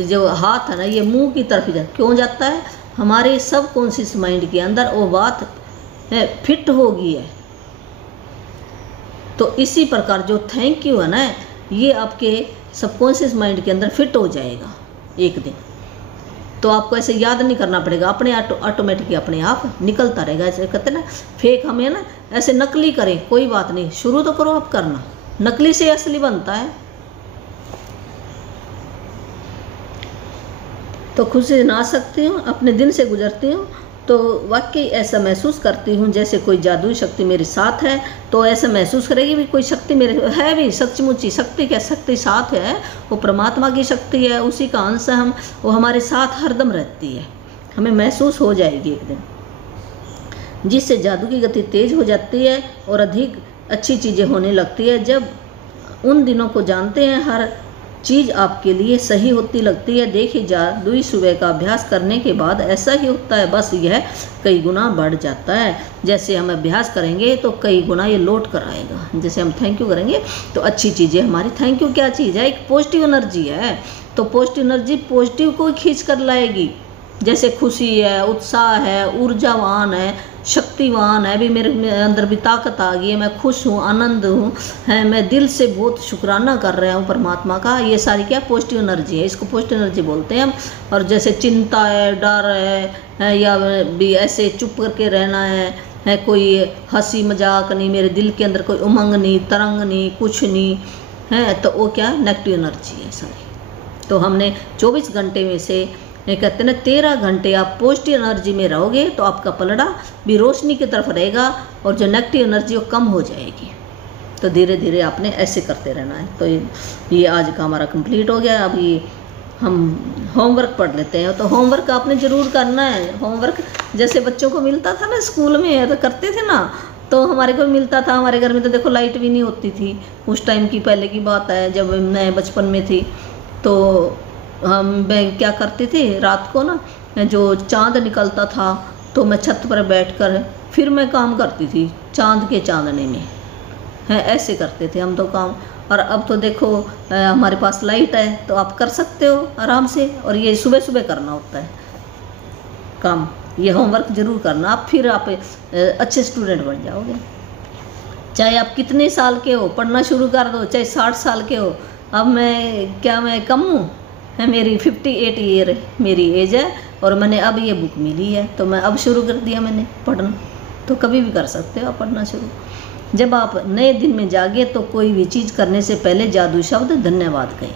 जो हाथ है ना ये मुंह की तरफ क्यों जाता है, हमारे सबकॉन्शियस माइंड के अंदर वो बात फिट हो गई है। तो इसी प्रकार जो थैंक यू है ना ये आपके सबकॉन्शियस माइंड के अंदर फिट हो जाएगा एक दिन। तो आपको ऐसे याद नहीं करना पड़ेगा, अपने ऑटोमेटिकली अपने आप निकलता रहेगा। ऐसे कहते ना फेक, हमें ना ऐसे नकली करें कोई बात नहीं, शुरू तो करो आप करना, नकली से असली बनता है। तो खुशी से नाच सकती हूँ, अपने दिन से गुजरती हूँ तो वाकई ऐसा महसूस करती हूँ जैसे कोई जादुई शक्ति मेरे साथ है। तो ऐसा महसूस करेगी भी कोई शक्ति मेरे है भी, सचमुची शक्ति क्या, शक्ति साथ है, वो परमात्मा की शक्ति है, उसी का अंश है हम, वो हमारे साथ हरदम रहती है, हमें महसूस हो जाएगी एक दिन, जिससे जादू की गति तेज हो जाती है और अधिक अच्छी चीज़ें होने लगती है। जब उन दिनों को जानते हैं हर चीज़ आपके लिए सही होती लगती है। देखिए जादुई सुबह का अभ्यास करने के बाद ऐसा ही होता है, बस यह कई गुना बढ़ जाता है। जैसे हम अभ्यास करेंगे तो कई गुना ये लौट कर आएगा। जैसे हम थैंक यू करेंगे तो अच्छी चीज़ें हमारी, थैंक यू क्या चीज़ है, एक पॉजिटिव एनर्जी है, तो पॉजिटिव एनर्जी पॉजिटिव को खींच कर लाएगी। जैसे खुशी है, उत्साह है, ऊर्जावान है, शक्तिवान है, भी मेरे अंदर भी ताकत आ गई है, मैं खुश हूँ, आनंद हूँ, है, मैं दिल से बहुत शुक्राना कर रहा हूँ परमात्मा का। ये सारी क्या पॉजिटिव एनर्जी है, इसको पॉजिटिव एनर्जी बोलते हैं हम। और जैसे चिंता है, डर है या भी ऐसे चुप करके रहना है, कोई हंसी मजाक नहीं, मेरे दिल के अंदर कोई उमंग नहीं, तरंग नहीं, कुछ नहीं है, तो वो क्या नेगेटिव एनर्जी है सारी। तो हमने 24 घंटे में से ये कहते हैं ना 13 घंटे आप पॉजिटिव एनर्जी में रहोगे तो आपका पलड़ा भी रोशनी की तरफ रहेगा और जो नेगेटिव एनर्जी वो कम हो जाएगी। तो धीरे धीरे आपने ऐसे करते रहना है। तो ये आज का हमारा कंप्लीट हो गया। अभी हम होमवर्क पढ़ लेते हैं। तो होमवर्क आपने ज़रूर करना है। होमवर्क जैसे बच्चों को मिलता था ना स्कूल में, तो करते थे ना, तो हमारे को मिलता था। हमारे घर में तो देखो लाइट भी नहीं होती थी उस टाइम की, पहले की बात है जब मैं बचपन में थी। तो मैं क्या करती थी, रात को ना जो चांद निकलता था तो मैं छत पर बैठकर फिर मैं काम करती थी चांद के चांदने में, है ऐसे करते थे हम तो काम। और अब तो देखो हमारे पास लाइट है तो आप कर सकते हो आराम से। और ये सुबह सुबह करना होता है काम, ये होमवर्क ज़रूर करना आप, फिर आप अच्छे स्टूडेंट बन जाओगे। चाहे आप कितने साल के हो, पढ़ना शुरू कर दो, चाहे 60 साल के हो। अब मैं कम हूँ, है मेरी 58 ईयर मेरी एज है और मैंने अब ये बुक मिली है तो मैं अब शुरू कर दिया मैंने पढ़ना। तो कभी भी कर सकते हो आप पढ़ना शुरू। जब आप नए दिन में जागे तो कोई भी चीज़ करने से पहले जादू शब्द धन्यवाद कहें।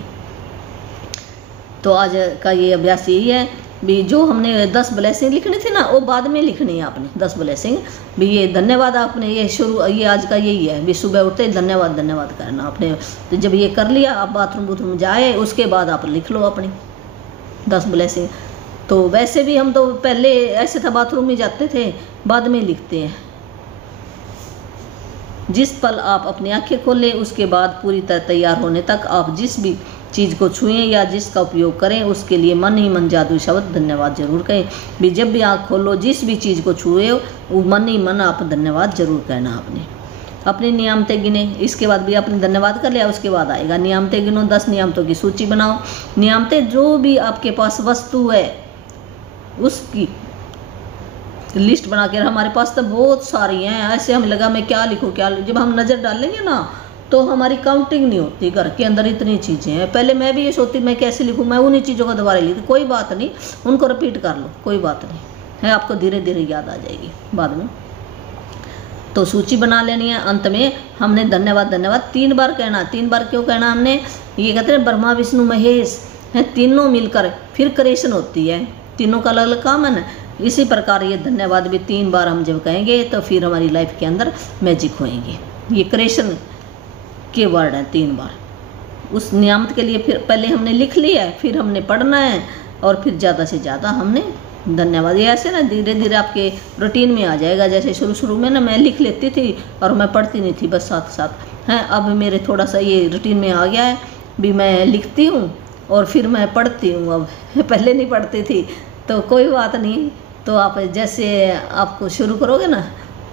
तो आज का ये अभ्यास यही है भी, जो हमने 10 ब्लेसिंग लिखनी थी ना वो बाद में लिखनी है आपने 10 ब्लेसिंग भी। ये धन्यवाद आपने ये ये आज का यही है भी, सुबह उठते धन्यवाद धन्यवाद करना आपने। तो जब ये कर लिया आप बाथरूम जाए उसके बाद आप लिख लो अपनी 10 ब्लेसिंग। तो वैसे भी हम तो पहले ऐसे था बाथरूम में जाते थे, बाद में लिखते हैं। जिस पल आप अपनी आंखें खोलें उसके बाद पूरी तरह तैयार होने तक आप जिस भी चीज़ को छुएं या जिसका उपयोग करें उसके लिए मन ही मन जादू शब्द धन्यवाद जरूर कहें भी। जब भी आँख खोलो जिस भी चीज़ को छुए वो मन ही मन आप धन्यवाद जरूर कहना आपने। अपनी नियामतें गिने, इसके बाद भी आपने धन्यवाद कर लिया, उसके बाद आएगा नियामतें गिनो। 10 नियामतों की सूची बनाओ। नियामतें जो भी आपके पास वस्तु है उसकी लिस्ट बना के, हमारे पास तो बहुत सारी हैं, ऐसे हमें लगा मैं क्या लिखूँ क्या लिखूँ। जब हम नज़र डालेंगे ना तो हमारी काउंटिंग नहीं होती, घर के अंदर इतनी चीज़ें हैं। पहले मैं भी ये सोचती मैं कैसे लिखूँ, मैं उन्हीं चीज़ों को दोबारा लिखती। कोई बात नहीं, उनको रिपीट कर लो, कोई बात नहीं है, आपको धीरे धीरे याद आ जाएगी बाद में। तो सूची बना लेनी है। अंत में हमने धन्यवाद धन्यवाद 3 बार कहना। 3 बार क्यों कहना हमने, ये कहते हैं ब्रह्मा विष्णु महेश है, तीनों मिलकर फिर क्रिएशन होती है, तीनों का अलग अलग काम है ना। इसी प्रकार ये धन्यवाद भी 3 बार हम जब कहेंगे तो फिर हमारी लाइफ के अंदर मैजिक होएंगे। ये क्रिएशन के वर्ड हैं 3 बार। उस नियामत के लिए फिर पहले हमने लिख लिया है, फिर हमने पढ़ना है और फिर ज़्यादा से ज़्यादा हमने धन्यवाद। ये ऐसे ना धीरे धीरे आपके रूटीन में आ जाएगा। जैसे शुरू में ना मैं लिख लेती थी और मैं पढ़ती नहीं थी, बस साथ साथ हैं। अब मेरे थोड़ा सा ये रूटीन में आ गया है भी, मैं लिखती हूँ और फिर मैं पढ़ती हूँ। अब पहले नहीं पढ़ती थी तो कोई बात नहीं। तो आप जैसे आपको शुरू करोगे ना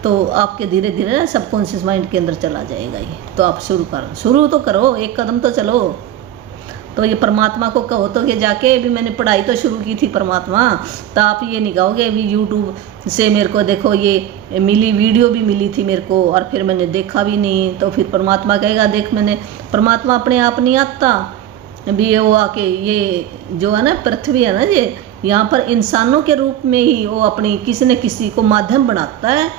तो आपके धीरे धीरे ना सबकॉन्शियस माइंड के अंदर चला जाएगा ये। तो आप शुरू तो करो, एक कदम तो चलो। तो ये परमात्मा को कहो तो कि जाके भी मैंने पढ़ाई तो शुरू की थी परमात्मा। तो आप ये नहीं कहोगे अभी यूट्यूब से मेरे को देखो ये मिली, वीडियो भी मिली थी मेरे को और फिर मैंने देखा भी नहीं। तो फिर परमात्मा कहेगा देख मैंने, परमात्मा अपने आप नहीं आता भी, वो आके ये जो है ना पृथ्वी है ना, ये यहाँ पर इंसानों के रूप में ही वो अपनी किसी न किसी को माध्यम बनाता है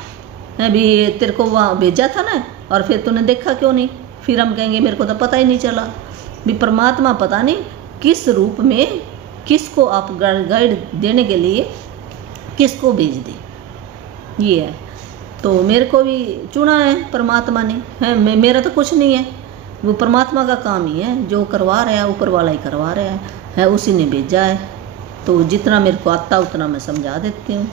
भी। तेरे को वहाँ भेजा था ना और फिर तूने देखा क्यों नहीं। फिर हम कहेंगे मेरे को तो पता ही नहीं चला भी। परमात्मा पता नहीं किस रूप में किसको आप गाइड देने के लिए किसको भेज दे, ये है। तो मेरे को भी चुना है परमात्मा ने, है मेरा तो कुछ नहीं है, वो परमात्मा का काम ही है। जो करवा रहा है ऊपर वाला ही करवा रहा है, उसी ने भेजा है। तो जितना मेरे को आता उतना मैं समझा देती हूँ।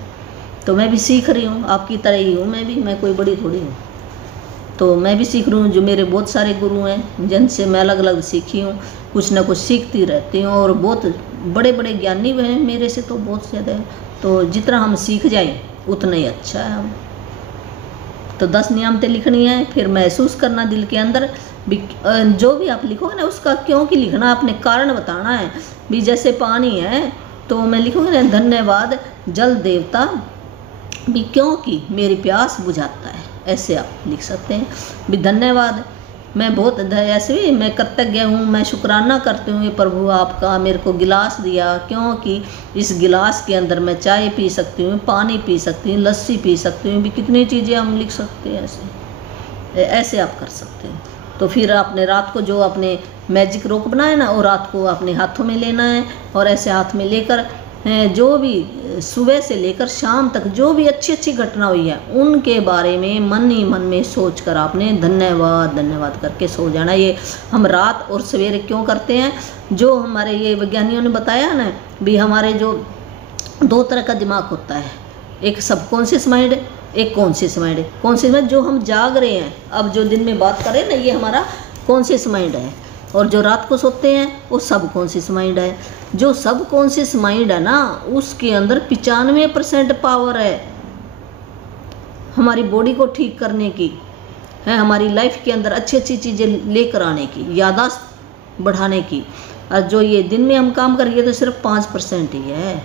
तो मैं भी सीख रही हूँ, आपकी तरह ही हूँ मैं भी, मैं कोई बड़ी थोड़ी हूँ। तो मैं भी सीख रही हूँ। जो मेरे बहुत सारे गुरु हैं जिनसे मैं अलग अलग सीखी हूँ, कुछ ना कुछ सीखती रहती हूँ। और बहुत बड़े बड़े ज्ञानी भी हैं मेरे से तो बहुत ज़्यादा है। तो जितना हम सीख जाएं उतना ही अच्छा है हम। तो 10 नियामतें लिखनी है, फिर महसूस करना दिल के अंदर भी। जो भी आप लिखोगे ना उसका क्यों की लिखना, अपने कारण बताना है भी। जैसे पानी है तो मैं लिखूँगी ना, धन्यवाद जल देवता भी क्योंकि मेरी प्यास बुझाता है। ऐसे आप लिख सकते हैं भी धन्यवाद, मैं बहुत ऐसे भी मैं कृतज्ञ हूँ, मैं शुक्राना करती हूँ प्रभु आपका, मेरे को गिलास दिया, क्योंकि इस गिलास के अंदर मैं चाय पी सकती हूँ, पानी पी सकती हूँ, लस्सी पी सकती हूँ, भी कितनी चीज़ें हम लिख सकते हैं। ऐसे आप कर सकते हैं। तो फिर आपने रात को जो अपने मैजिक रोक बनाए ना, और रात को अपने हाथों में लेना है, और ऐसे हाथ में लेकर जो भी सुबह से लेकर शाम तक जो भी अच्छी अच्छी घटना हुई है उनके बारे में मन ही मन में सोच कर आपने धन्यवाद धन्यवाद करके सो जाना। ये हम रात और सवेरे क्यों करते हैं? जो हमारे ये वैज्ञानिकों ने बताया ना भी, हमारे जो 2 तरह का दिमाग होता है, एक सबकॉन्शियस माइंड, एक कॉन्शियस माइंड। कॉन्शियस माइंड जो हम जाग रहे हैं, अब जो दिन में बात करें ना, ये हमारा कॉन्शियस माइंड है, और जो रात को सोते हैं वो सब कॉन्शियस माइंड है। जो सब कॉन्शियस माइंड है ना, उसके अंदर 95% पावर है हमारी बॉडी को ठीक करने की, है हमारी लाइफ के अंदर अच्छी अच्छी चीज़ें लेकर आने की, याददाश्त बढ़ाने की। और जो ये दिन में हम काम करेंगे तो सिर्फ 5% ही है।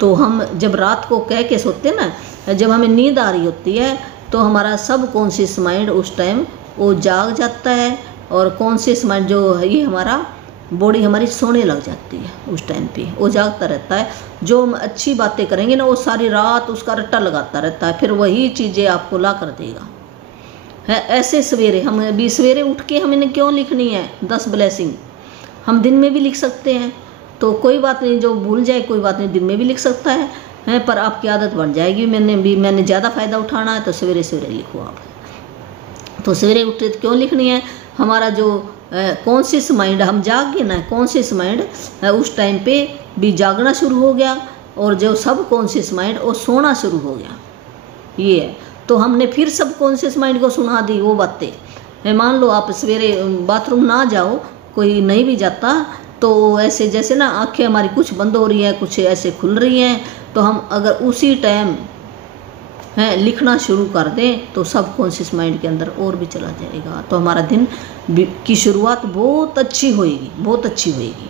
तो हम जब रात को कह के सोते हैं ना, जब हमें नींद आ रही होती है तो हमारा सब कॉन्शियस माइंड उस टाइम वो जाग जाता है, और कॉन्शियस माइंड जो है ये हमारा बॉडी हमारी सोने लग जाती है, उस टाइम पे वो जागता रहता है। जो हम अच्छी बातें करेंगे ना, वो सारी रात उसका रट्टा लगाता रहता है, फिर वही चीज़ें आपको ला कर देगा। है ऐसे सवेरे हम भी सवेरे उठ के हम इन्हें क्यों लिखनी है 10 ब्लेसिंग? हम दिन में भी लिख सकते हैं, तो कोई बात नहीं, जो भूल जाए कोई बात नहीं, दिन में भी लिख सकता है पर आपकी आदत बन जाएगी। मैंने ज़्यादा फ़ायदा उठाना है तो सवेरे सवेरे लिखो आप। तो सवेरे उठते तो क्यों लिखनी है? हमारा जो कॉन्शियस माइंड, हम जाग गए ना, कॉन्शियस माइंड उस टाइम पे भी जागना शुरू हो गया, और जो सब कॉन्शियस माइंड वो सोना शुरू हो गया। ये है, तो हमने फिर सब कॉन्शियस माइंड को सुना दी वो बातें। मान लो आप सवेरे बाथरूम ना जाओ, कोई नहीं भी जाता, तो ऐसे जैसे ना आंखें हमारी कुछ बंद हो रही हैं, कुछ ऐसे खुल रही हैं, तो हम अगर उसी टाइम लिखना शुरू कर दें तो सब कॉन्शियस माइंड के अंदर और भी चला जाएगा। तो हमारा दिन की शुरुआत बहुत अच्छी होएगी, बहुत अच्छी होएगी,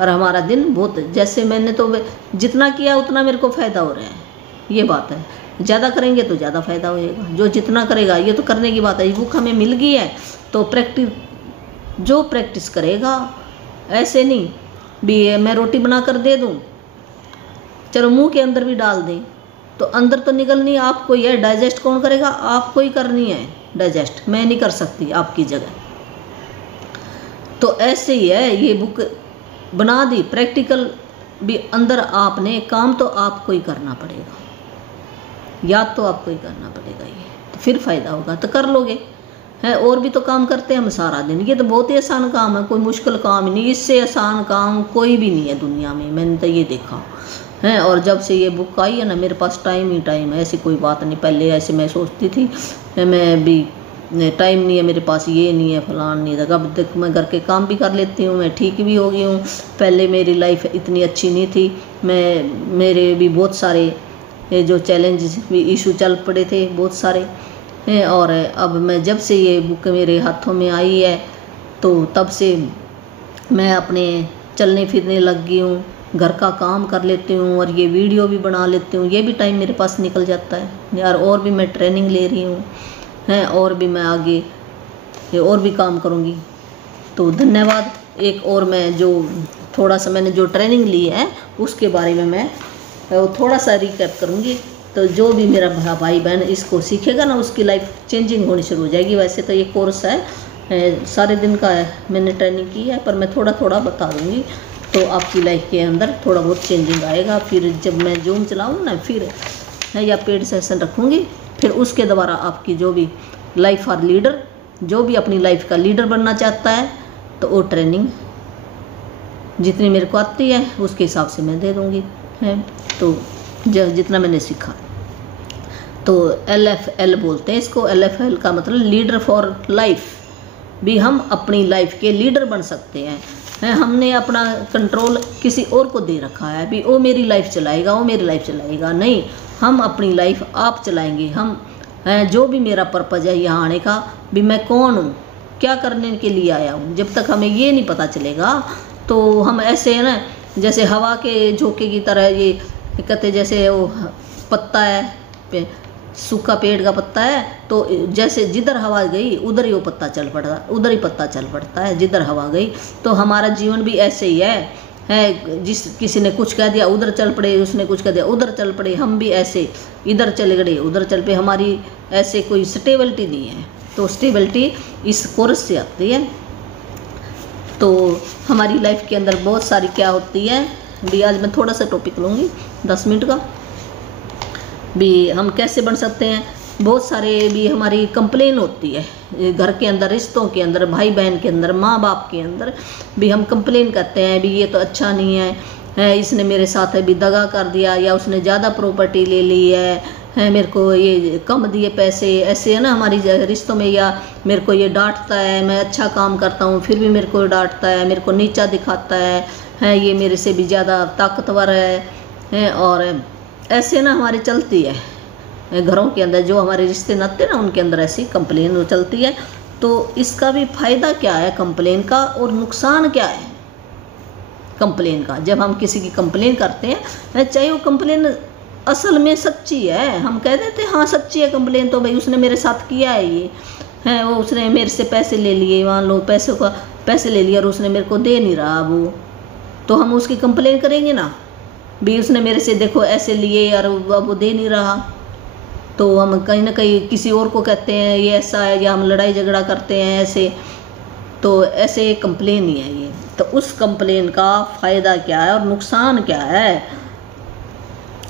और हमारा दिन बहुत, जैसे मैंने तो जितना किया उतना मेरे को फ़ायदा हो रहा है, ये बात है। ज़्यादा करेंगे तो ज़्यादा फ़ायदा होएगा, जो जितना करेगा, ये तो करने की बात है। ये बुक हमें मिल गई है तो जो प्रैक्टिस करेगा, ऐसे नहीं भी मैं रोटी बना कर दे दूँ, चलो मुंह के अंदर भी डाल दें तो अंदर तो निकलनी आपको ही है, डाइजेस्ट कौन करेगा? आपको ही करनी है डाइजेस्ट, मैं नहीं कर सकती आपकी जगह। तो ऐसे ही है, ये बुक बना दी प्रैक्टिकल भी, अंदर आपने काम तो आपको ही करना पड़ेगा, याद तो आपको ही करना पड़ेगा, ये तो फिर फ़ायदा होगा, तो कर लोगे। है और भी तो काम करते हैं हम सारा दिन, ये तो बहुत ही आसान काम है, कोई मुश्किल काम ही नहीं, इससे आसान काम कोई भी नहीं है दुनिया में, मैंने तो ये देखा है। और जब से ये बुक आई है ना, मेरे पास टाइम ही टाइम है, ऐसी कोई बात नहीं। पहले ऐसे मैं सोचती थी मैं भी टाइम नहीं है मेरे पास, ये नहीं है, फलान नहीं था। अब तक मैं घर के काम भी कर लेती हूँ, मैं ठीक भी हो गई हूँ। पहले मेरी लाइफ इतनी अच्छी नहीं थी, मेरे भी बहुत सारे जो चैलेंज भी इशू चल पड़े थे बहुत सारे हैं। और अब मैं जब से ये बुक मेरे हाथों में आई है तो तब से मैं अपने चलने फिरने लग गई हूँ, घर का काम कर लेती हूँ, और ये वीडियो भी बना लेती हूँ, ये भी टाइम मेरे पास निकल जाता है यार। और भी मैं ट्रेनिंग ले रही हूँ हैं, और भी मैं आगे और भी काम करूँगी। तो धन्यवाद। एक और मैं जो थोड़ा सा मैंने जो ट्रेनिंग ली है उसके बारे में मैं थोड़ा सा रिकैप करूँगी। तो जो भी मेरा भाई बहन इसको सीखेगा ना, उसकी लाइफ चेंजिंग होनी शुरू हो जाएगी। वैसे तो ये कोर्स है सारे दिन का है, मैंने ट्रेनिंग की है, पर मैं थोड़ा थोड़ा बता दूँगी, तो आपकी लाइफ के अंदर थोड़ा बहुत चेंजिंग आएगा। फिर जब मैं जूम चलाऊँ ना, फिर या पेड सेशन रखूँगी, फिर उसके द्वारा आपकी जो भी लाइफ फॉर लीडर, जो भी अपनी लाइफ का लीडर बनना चाहता है, तो वो ट्रेनिंग जितनी मेरे को आती है उसके हिसाब से मैं दे दूँगी है। तो जितना मैंने सीखा, तो LFL बोलते हैं इसको। LFL का मतलब लीडर फॉर लाइफ, भी हम अपनी लाइफ के लीडर बन सकते हैं। हमने अपना कंट्रोल किसी और को दे रखा है, भी वो मेरी लाइफ चलाएगा, वो मेरी लाइफ चलाएगा, नहीं, हम अपनी लाइफ आप चलाएंगे। हम जो भी मेरा पर्पज़ है यहाँ आने का, भी मैं कौन हूँ, क्या करने के लिए आया हूँ, जब तक हमें ये नहीं पता चलेगा तो हम ऐसे है ना, जैसे हवा के झोंके की तरह ये कहते, जैसे वो पत्ता है, सूखा पेड़ का पत्ता है, तो जैसे जिधर हवा गई उधर ही वो पत्ता चल पड़ता, उधर ही पत्ता चल पड़ता है जिधर हवा गई। तो हमारा जीवन भी ऐसे ही है, जिस किसी ने कुछ कह दिया उधर चल पड़े, उसने कुछ कह दिया उधर चल पड़े, हम भी ऐसे इधर चले गए उधर चल पे, हमारी ऐसे कोई स्टेबिलिटी नहीं है। तो स्टेबिलिटी इस कोर्स से आती है। तो हमारी लाइफ के अंदर बहुत सारी क्या होती है भी, आज मैं थोड़ा सा टॉपिक लूँगी 10 मिनट का भी, हम कैसे बन सकते हैं। बहुत सारे भी हमारी कंप्लेन होती है घर के अंदर, रिश्तों के अंदर, भाई बहन के अंदर, माँ बाप के अंदर भी हम कंप्लेन करते हैं भी ये तो अच्छा नहीं है, इसने मेरे साथ है भी दगा कर दिया, या उसने ज़्यादा प्रॉपर्टी ले ली है मेरे को ये कम दिए पैसे, ऐसे है ना हमारी रिश्तों में। या मेरे को ये डांटता है, मैं अच्छा काम करता हूँ फिर भी मेरे को डांटता है, मेरे को नीचा दिखाता है, ये मेरे से भी ज़्यादा ताकतवर है। और ऐसे ना हमारी चलती है घरों के अंदर, जो हमारे रिश्ते नाते ना उनके अंदर ऐसी कंप्लेन चलती है। तो इसका भी फ़ायदा क्या है कंप्लेन का, और नुकसान क्या है कंप्लेन का। जब हम किसी की कंप्लेन करते हैं, चाहे वो कंप्लेन असल में सच्ची है, हम कह देते हैं हाँ सच्ची है कंप्लेन, तो भाई उसने मेरे साथ किया है ये है, वो उसने मेरे से पैसे ले लिए, मान लो पैसे ले लिए और उसने मेरे को दे नहीं रहा वो, तो हम उसकी कंप्लेन करेंगे ना भी उसने मेरे से देखो ऐसे लिए और अब वो दे नहीं रहा। तो हम कहीं ना कहीं किसी और को कहते हैं ये ऐसा है, या हम लड़ाई झगड़ा करते हैं ऐसे, तो ऐसे कंप्लेन ही है ये। तो उस कंप्लेन का फ़ायदा क्या है और नुकसान क्या है।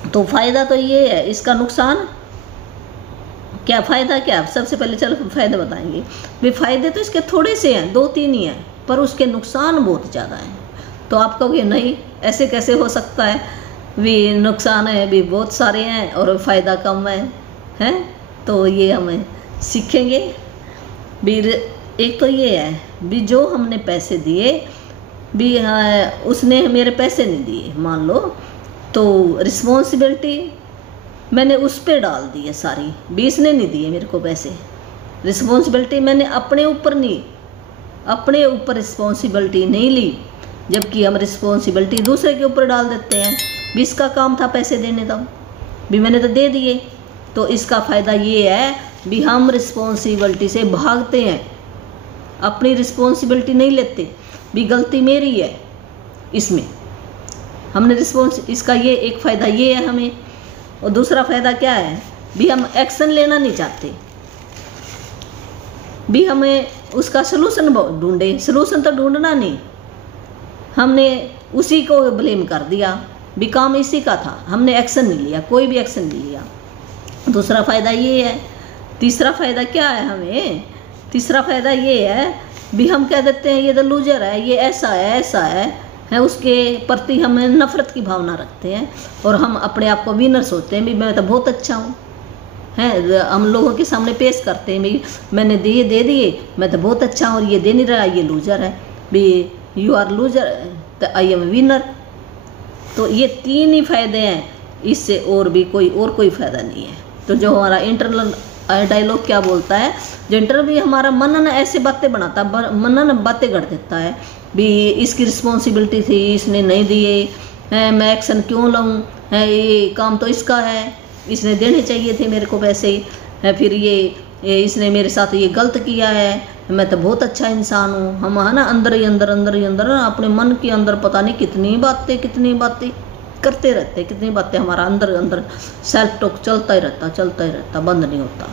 तो फ़ायदा तो ये है, इसका नुकसान क्या, फ़ायदा क्या। सबसे पहले चलो फ़ायदे बताएंगे भी। फ़ायदे तो इसके थोड़े से हैं, 2-3 ही हैं, पर उसके नुकसान बहुत ज़्यादा हैं। तो आप कहोगे नहीं ऐसे कैसे हो सकता है भी, नुकसान है भी बहुत सारे हैं और फ़ायदा कम है। तो ये हमें सीखेंगे भी। एक तो ये है भी, जो हमने पैसे दिए भी, उसने मेरे पैसे नहीं दिए मान लो, तो रिस्पॉन्सिबिलिटी मैंने उस पर डाल दी है सारी भी, इसने नहीं दिए मेरे को पैसे। रिस्पॉन्सिबिलिटी मैंने अपने ऊपर रिस्पॉन्सिबिलिटी नहीं ली, जबकि हम रिस्पॉन्सिबिलिटी दूसरे के ऊपर डाल देते हैं भी, इसका काम था पैसे देने, तब भी मैंने तो दे दिए। तो इसका फ़ायदा ये है भी, हम रिस्पॉन्सिबिलिटी से भागते हैं, अपनी रिस्पॉन्सिबिलिटी नहीं लेते भी, गलती मेरी है इसमें, हमने इसका ये एक फ़ायदा ये है हमें। और दूसरा फ़ायदा क्या है भी, हम एक्शन लेना नहीं चाहते भी, हमें उसका सलूशन ढूंढे, सलूशन तो ढूंढना नहीं, हमने उसी को ब्लेम कर दिया भी, काम इसी का था, हमने एक्शन नहीं लिया, कोई भी एक्शन नहीं लिया। दूसरा फ़ायदा ये है। तीसरा फ़ायदा क्या है हमें, तीसरा फ़ायदा ये है भी, हम कह देते हैं ये तो लूजर है, ये ऐसा है, उसके प्रति हम नफ़रत की भावना रखते हैं, और हम अपने आप को विनर सोचते हैं भी, मैं तो बहुत अच्छा हूँ है। हम लोगों के सामने पेश करते हैं भी, मैंने दे दिए, मैं तो बहुत अच्छा हूँ, और ये दे नहीं रहा, ये लूजर है भी, यू आर लूजर, तो आई एम विनर। तो ये 3 ही फ़ायदे हैं, इससे और भी कोई फ़ायदा नहीं है। तो जो हमारा इंटरनल डायलॉग क्या बोलता है, जो इंटरव्यू हमारा मनन ऐसे बातें बनाता है, मनन बातें कर देता है भी, इसकी रिस्पॉन्सिबिलिटी थी इसने नहीं दिए हैं, मैं एक्शन क्यों लूँ है, ये काम तो इसका है, इसने देने चाहिए थे मेरे को पैसे है, फिर ये इसने मेरे साथ ये गलत किया है, मैं तो बहुत अच्छा इंसान हूँ। हम है ना अंदर ही अंदर अपने मन के अंदर पता नहीं कितनी बातें करते रहते, कितनी बातें हमारा अंदर सेल्फ टॉक चलता ही रहता, बंद नहीं होता।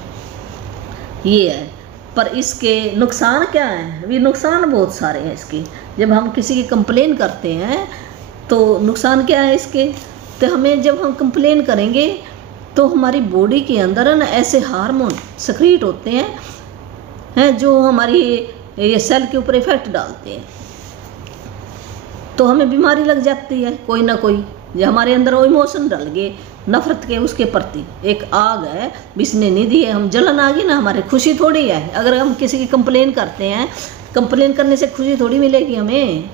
ये है। पर इसके नुकसान क्या हैं, भी नुकसान बहुत सारे हैं इसके। जब हम किसी की कंप्लेन करते हैं तो नुकसान क्या है इसके, तो हमें जब हम कंप्लेन करेंगे तो हमारी बॉडी के अंदर है ना ऐसे हार्मोन सक्रिएट होते हैं जो हमारी ये सेल के ऊपर इफेक्ट डालते हैं, तो हमें बीमारी लग जाती है कोई ना कोई। जो हमारे अंदर वो इमोशन डल गए नफ़रत के, उसके प्रति एक आग है, इसने नहीं दिए, हम जलन आ गई ना, हमारे खुशी थोड़ी है। अगर हम किसी की कंप्लेन करते हैं, कंप्लेन करने से खुशी थोड़ी मिलेगी, हमें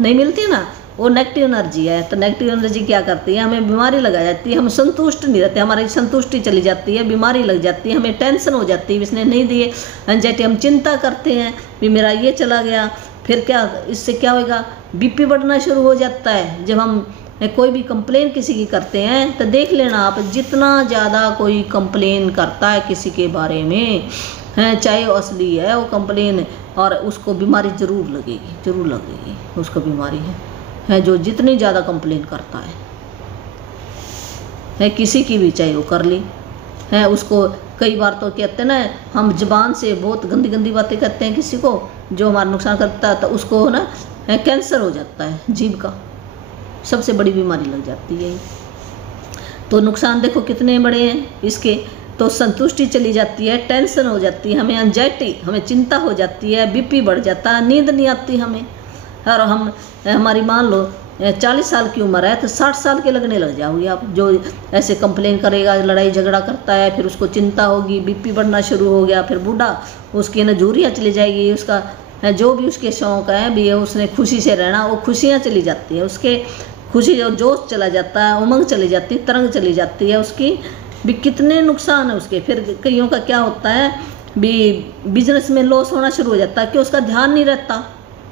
नहीं मिलती ना, वो नेगेटिव एनर्जी है। तो नेगेटिव एनर्जी क्या करती है, हमें बीमारी लगा जाती है, हम संतुष्ट नहीं रहते, हमारी संतुष्टि चली जाती है, बीमारी लग जाती है, हमें टेंशन हो जाती है, इसने नहीं दिए, एंजाइटी, हम चिंता करते हैं भी मेरा ये चला गया, फिर क्या इससे क्या होगा, बीपी बढ़ना शुरू हो जाता है। जब हम कोई भी कंप्लेन किसी की करते हैं तो देख लेना आप, जितना ज़्यादा कोई कंप्लेन करता है किसी के बारे में है, चाहे वो असली है वो कंप्लेन, और उसको बीमारी ज़रूर लगेगी उसको बीमारी है जो जितनी ज़्यादा कंप्लेन करता है किसी की भी, चाहे वो कर ली है। उसको कई बार तो कहते हैं ना, हम ज़बान से बहुत गंदी गंदी बातें कहते हैं किसी को जो हमारा नुकसान करता है, तो उसको ना कैंसर हो जाता है, जीभ का सबसे बड़ी बीमारी लग जाती है। तो नुकसान देखो कितने बड़े हैं इसके। तो संतुष्टि चली जाती है, टेंशन हो जाती है, हमें एंजाइटी, हमें चिंता हो जाती है, बीपी बढ़ जाता है, नींद नहीं आती हमें। और हमारी मान लो 40 साल की उम्र है तो 60 साल के लगने लग जाओगे आप। जो ऐसे कंप्लेन करेगा, लड़ाई झगड़ा करता है, फिर उसको चिंता होगी, बीपी बढ़ना शुरू हो गया, फिर बूढ़ा उसकी नजूरियाँ चली जाएगी, उसका जो भी उसके शौक़ है भी, उसने खुशी से रहना, वो खुशियाँ चली जाती है, उसके खुशी और जोश चला जाता है, उमंग चली जाती है, तरंग चली जाती है उसकी भी। कितने नुकसान है उसके। फिर कईयों का क्या होता है भी, बिजनेस में लॉस होना शुरू हो जाता है कि उसका ध्यान नहीं रहता,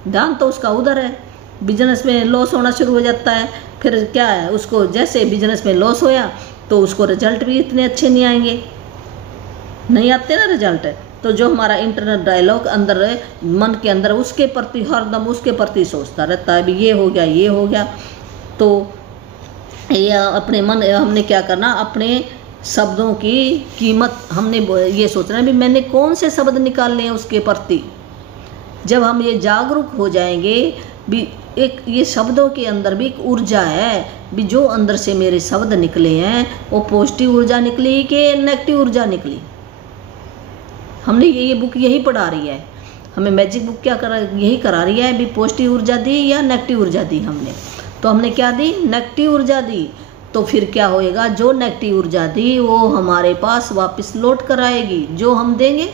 ध्यान तो उसका उधर है, बिजनेस में लॉस होना शुरू हो जाता है। फिर क्या है, उसको जैसे बिजनेस में लॉस होया तो उसको रिजल्ट भी इतने अच्छे नहीं आएंगे, नहीं आते ना रिजल्ट। तो जो हमारा इंटरनल डायलॉग अंदर है, मन के अंदर, उसके प्रति हरदम उसके प्रति सोचता रहता है भी ये हो गया, ये हो गया। तो ये अपने मन, हमने क्या करना, अपने शब्दों की कीमत हमने ये सोचना है भी मैंने कौन से शब्द निकालने हैं उसके प्रति। जब हम ये जागरूक हो जाएंगे भी, एक ये शब्दों के अंदर भी एक ऊर्जा है भी, जो अंदर से मेरे शब्द निकले हैं वो पॉजिटिव ऊर्जा निकली कि नेगेटिव ऊर्जा निकली। हमने ये बुक यही पढ़ा रही है, हमें मैजिक बुक क्या करा, यही करा रही है भी, पॉजिटिव ऊर्जा दी या नेगेटिव ऊर्जा दी हमने। तो हमने क्या दी, नेगेटिव ऊर्जा दी। तो फिर क्या होएगा, जो नेगेटिव ऊर्जा दी वो हमारे पास वापस लौट कर आएगी, जो हम देंगे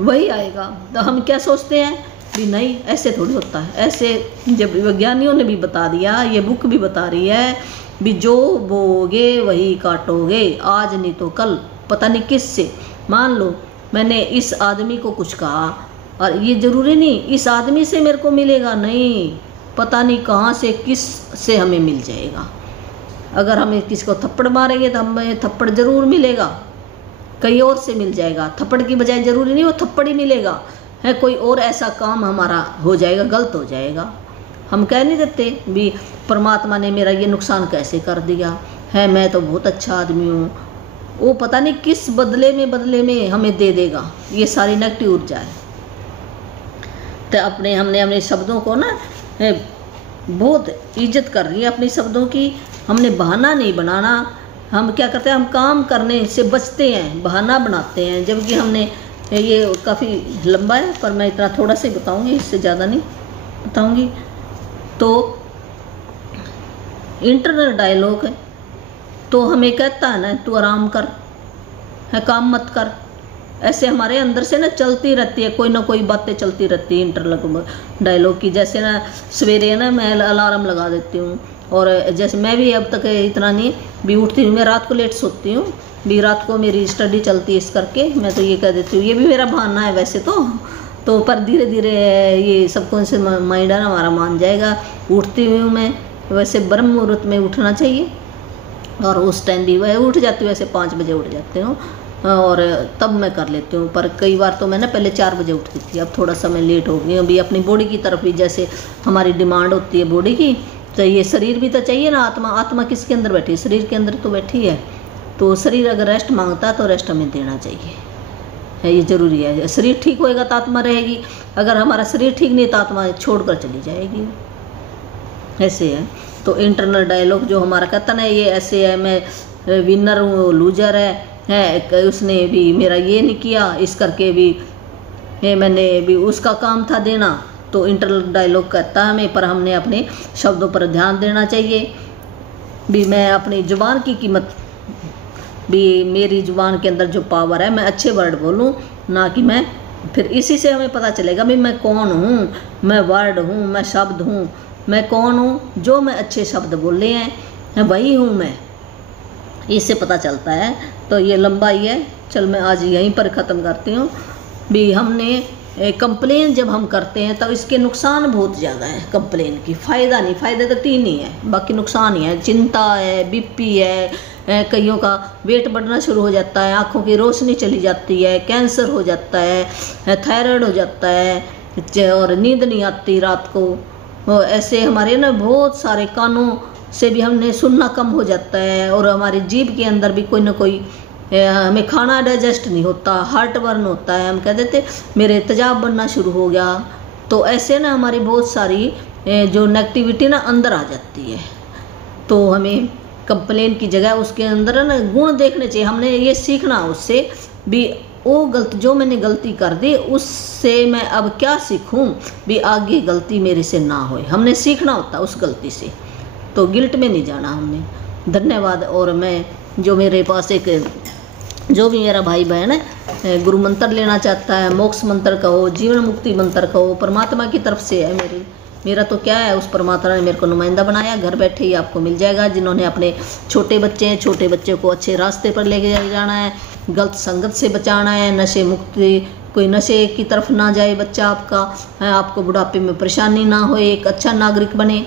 वही आएगा। तो हम क्या सोचते हैं भी नहीं, ऐसे थोड़ी होता है, ऐसे जब वैज्ञानिकों ने भी बता दिया, ये बुक भी बता रही है भी, जो बोगे वही काटोगे, आज नहीं तो कल, पता नहीं किस से। मान लो मैंने इस आदमी को कुछ कहा, और ये ज़रूरी नहीं इस आदमी से मेरे को मिलेगा, नहीं, पता नहीं कहाँ से किस से हमें मिल जाएगा। अगर हमें किसी को थप्पड़ मारेंगे तो हमें थप्पड़ ज़रूर मिलेगा, कहीं और से मिल जाएगा, थप्पड़ की बजाय ज़रूरी नहीं वो थप्पड़ ही मिलेगा है, कोई और ऐसा काम हमारा हो जाएगा, गलत हो जाएगा। हम कह नहीं देते भी परमात्मा ने मेरा ये नुकसान कैसे कर दिया है, मैं तो बहुत अच्छा आदमी हूँ, वो पता नहीं किस बदले में हमें दे देगा। ये सारी नेगेटिव ऊर्जा है। तो हमने शब्दों को ना बहुत इज्जत कर रही है अपने शब्दों की। हमने बहाना नहीं बनाना। हम क्या करते हैं, हम काम करने से बचते हैं, बहाना बनाते हैं, जबकि हमने ये काफ़ी लंबा है पर मैं इतना थोड़ा सा ही बताऊंगी, इससे ज़्यादा नहीं बताऊंगी। तो इंटरनल डायलॉग है, तो हमें कहता है ना तू आराम कर, है काम मत कर, ऐसे हमारे अंदर से ना चलती रहती है, कोई ना कोई बातें चलती रहती है इंटरनल डायलॉग की। जैसे ना सवेरे ना मैं अलार्म लगा देती हूँ, और जैसे मैं भी अब तक इतना नहीं भी उठती हूँ, मैं रात को लेट सोती हूँ भी, रात को मेरी स्टडी चलती है, इस करके मैं तो ये कह देती हूँ, ये भी मेरा बहाना है वैसे तो पर धीरे धीरे ये सबकॉन्शियस माइंड है ना हमारा मान जाएगा। उठती हूँ मैं, वैसे ब्रह्म मुहूर्त में उठना चाहिए, और उस टाइम भी वह उठ जाती हूँ, वैसे 5 बजे उठ जाती हूँ, और तब मैं कर लेती हूँ। पर कई बार तो मैं ना पहले 4 बजे उठती थी, अब थोड़ा सा मैं लेट हो गई। अभी अपनी बॉडी की तरफ भी जैसे हमारी डिमांड होती है बॉडी की, तो ये शरीर भी तो चाहिए ना, आत्मा किसके अंदर बैठी है, शरीर के अंदर तो बैठी है। तो शरीर अगर रेस्ट मांगता है तो रेस्ट हमें देना चाहिए, है ये ज़रूरी है। शरीर ठीक होएगा तो आत्मा रहेगी, अगर हमारा शरीर ठीक नहीं तो आत्मा छोड़कर चली जाएगी, ऐसे है। तो इंटरनल डायलॉग जो हमारा कहता ना, ये ऐसे है, मैं विनर हूँ, लूजर है, उसने भी मेरा ये नहीं किया, इस करके भी मैंने भी उसका काम था देना। तो इंटरनल डायलॉग कहता है हमें, पर हमने अपने शब्दों पर ध्यान देना चाहिए भी। मैं अपनी ज़ुबान की कीमत भी, मेरी ज़ुबान के अंदर जो पावर है, मैं अच्छे वर्ड बोलूं, ना कि मैं, फिर इसी से हमें पता चलेगा भी मैं कौन हूँ, मैं वर्ड हूँ, मैं शब्द हूँ, मैं कौन हूँ। जो मैं अच्छे शब्द बोले हैं वही हूँ मैं, इससे पता चलता है। तो ये लंबा ही है, चल मैं आज यहीं पर ख़त्म करती हूँ भी। हमने कंप्लेन जब हम करते हैं तब इसके नुकसान बहुत ज़्यादा है कंप्लेन की, फ़ायदा नहीं, फ़ायदे तो 3 ही है, बाकी नुकसान ही है। चिंता है, बीपी है, कईयों का वेट बढ़ना शुरू हो जाता है, आँखों की रोशनी चली जाती है, कैंसर हो जाता है, थायराइड हो जाता है, और नींद नहीं आती रात को। ऐसे हमारे ना बहुत सारे कानों से भी हमने सुनना कम हो जाता है, और हमारी जीभ के अंदर भी कोई ना कोई हमें खाना डाइजेस्ट नहीं होता, हार्ट बर्न होता है, हम कह देते मेरे तेजाब बनना शुरू हो गया। तो ऐसे ना हमारी बहुत सारी जो नेगेटिविटी ना अंदर आ जाती है। तो हमें कंप्लेन की जगह उसके अंदर ना गुण देखने चाहिए। हमने ये सीखना उससे भी, वो जो मैंने गलती कर दी उससे मैं अब क्या सीखूं भी आगे गलती मेरे से ना होए, हमने सीखना होता उस गलती से, तो गिल्ट में नहीं जाना हमने। धन्यवाद। और मैं जो मेरे पास जो भी मेरा भाई बहन है गुरु मंत्र लेना चाहता है, मोक्ष मंत्र कहो, जीवन मुक्ति मंत्र कहो, परमात्मा की तरफ से है। मेरा तो क्या है, उस परमात्मा ने मेरे को नुमाइंदा बनाया, घर बैठे ही आपको मिल जाएगा। जिन्होंने अपने छोटे बच्चे हैं, छोटे बच्चे को अच्छे रास्ते पर लेके जाना है, गलत संगत से बचाना है, नशे मुक्ति, कोई नशे की तरफ ना जाए बच्चा आपका, आपको बुढ़ापे में परेशानी ना हो, एक अच्छा नागरिक बने,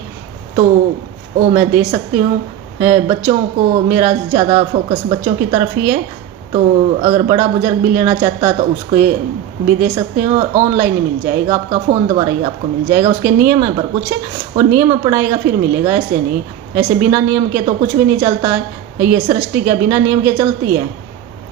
तो वो मैं दे सकती हूँ। बच्चों को मेरा ज़्यादा फोकस बच्चों की तरफ ही है, तो अगर बड़ा बुजुर्ग भी लेना चाहता है तो उसको भी दे सकते हैं, और ऑनलाइन ही मिल जाएगा, आपका फ़ोन द्वारा ही आपको मिल जाएगा। उसके नियम है पर कुछ, और नियम पढ़ाएगा फिर मिलेगा, ऐसे नहीं, ऐसे बिना नियम के तो कुछ भी नहीं चलता है। ये सृष्टि क्या बिना नियम के चलती है?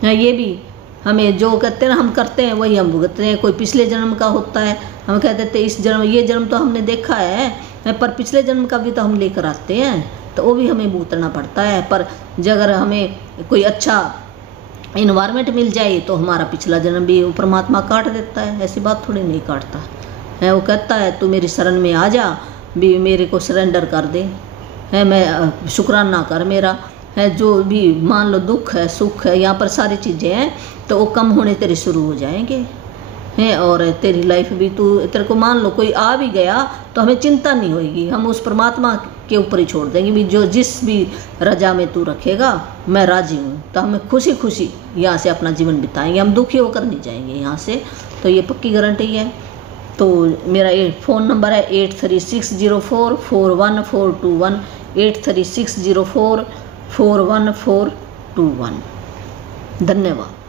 ये भी हमें जो कहते हैं ना हम करते हैं वही हम भुगतते हैं। कोई पिछले जन्म का होता है, हम कह देते हैं इस जन्म, ये जन्म तो हमने देखा है, पर पिछले जन्म का भी तो हम लेकर आते हैं, तो वो भी हमें भुगतना पड़ता है। पर अगर हमें कोई अच्छा इन्वायरमेंट मिल जाए तो हमारा पिछला जन्म भी परमात्मा काट देता है, ऐसी बात थोड़ी नहीं काटता है। वो कहता है तू मेरी शरण में आ जा, भी मेरे को सरेंडर कर दे, है मैं शुक्राना कर मेरा, है जो भी मान लो दुख है सुख है, यहाँ पर सारी चीज़ें हैं, तो वो कम होने तेरे शुरू हो जाएंगे हैं, और तेरी लाइफ भी तेरे को मान लो कोई आ भी गया तो हमें चिंता नहीं होगी, हम उस परमात्मा के ऊपर ही छोड़ देंगे भी, जो जिस भी रजा में तू रखेगा मैं राजी हूँ, तो हमें खुशी खुशी यहाँ से अपना जीवन बिताएंगे, हम दुखी होकर नहीं जाएंगे यहाँ से, तो ये पक्की गारंटी है। तो मेरा ये फ़ोन नंबर है 8360441421, 8360441421। धन्यवाद।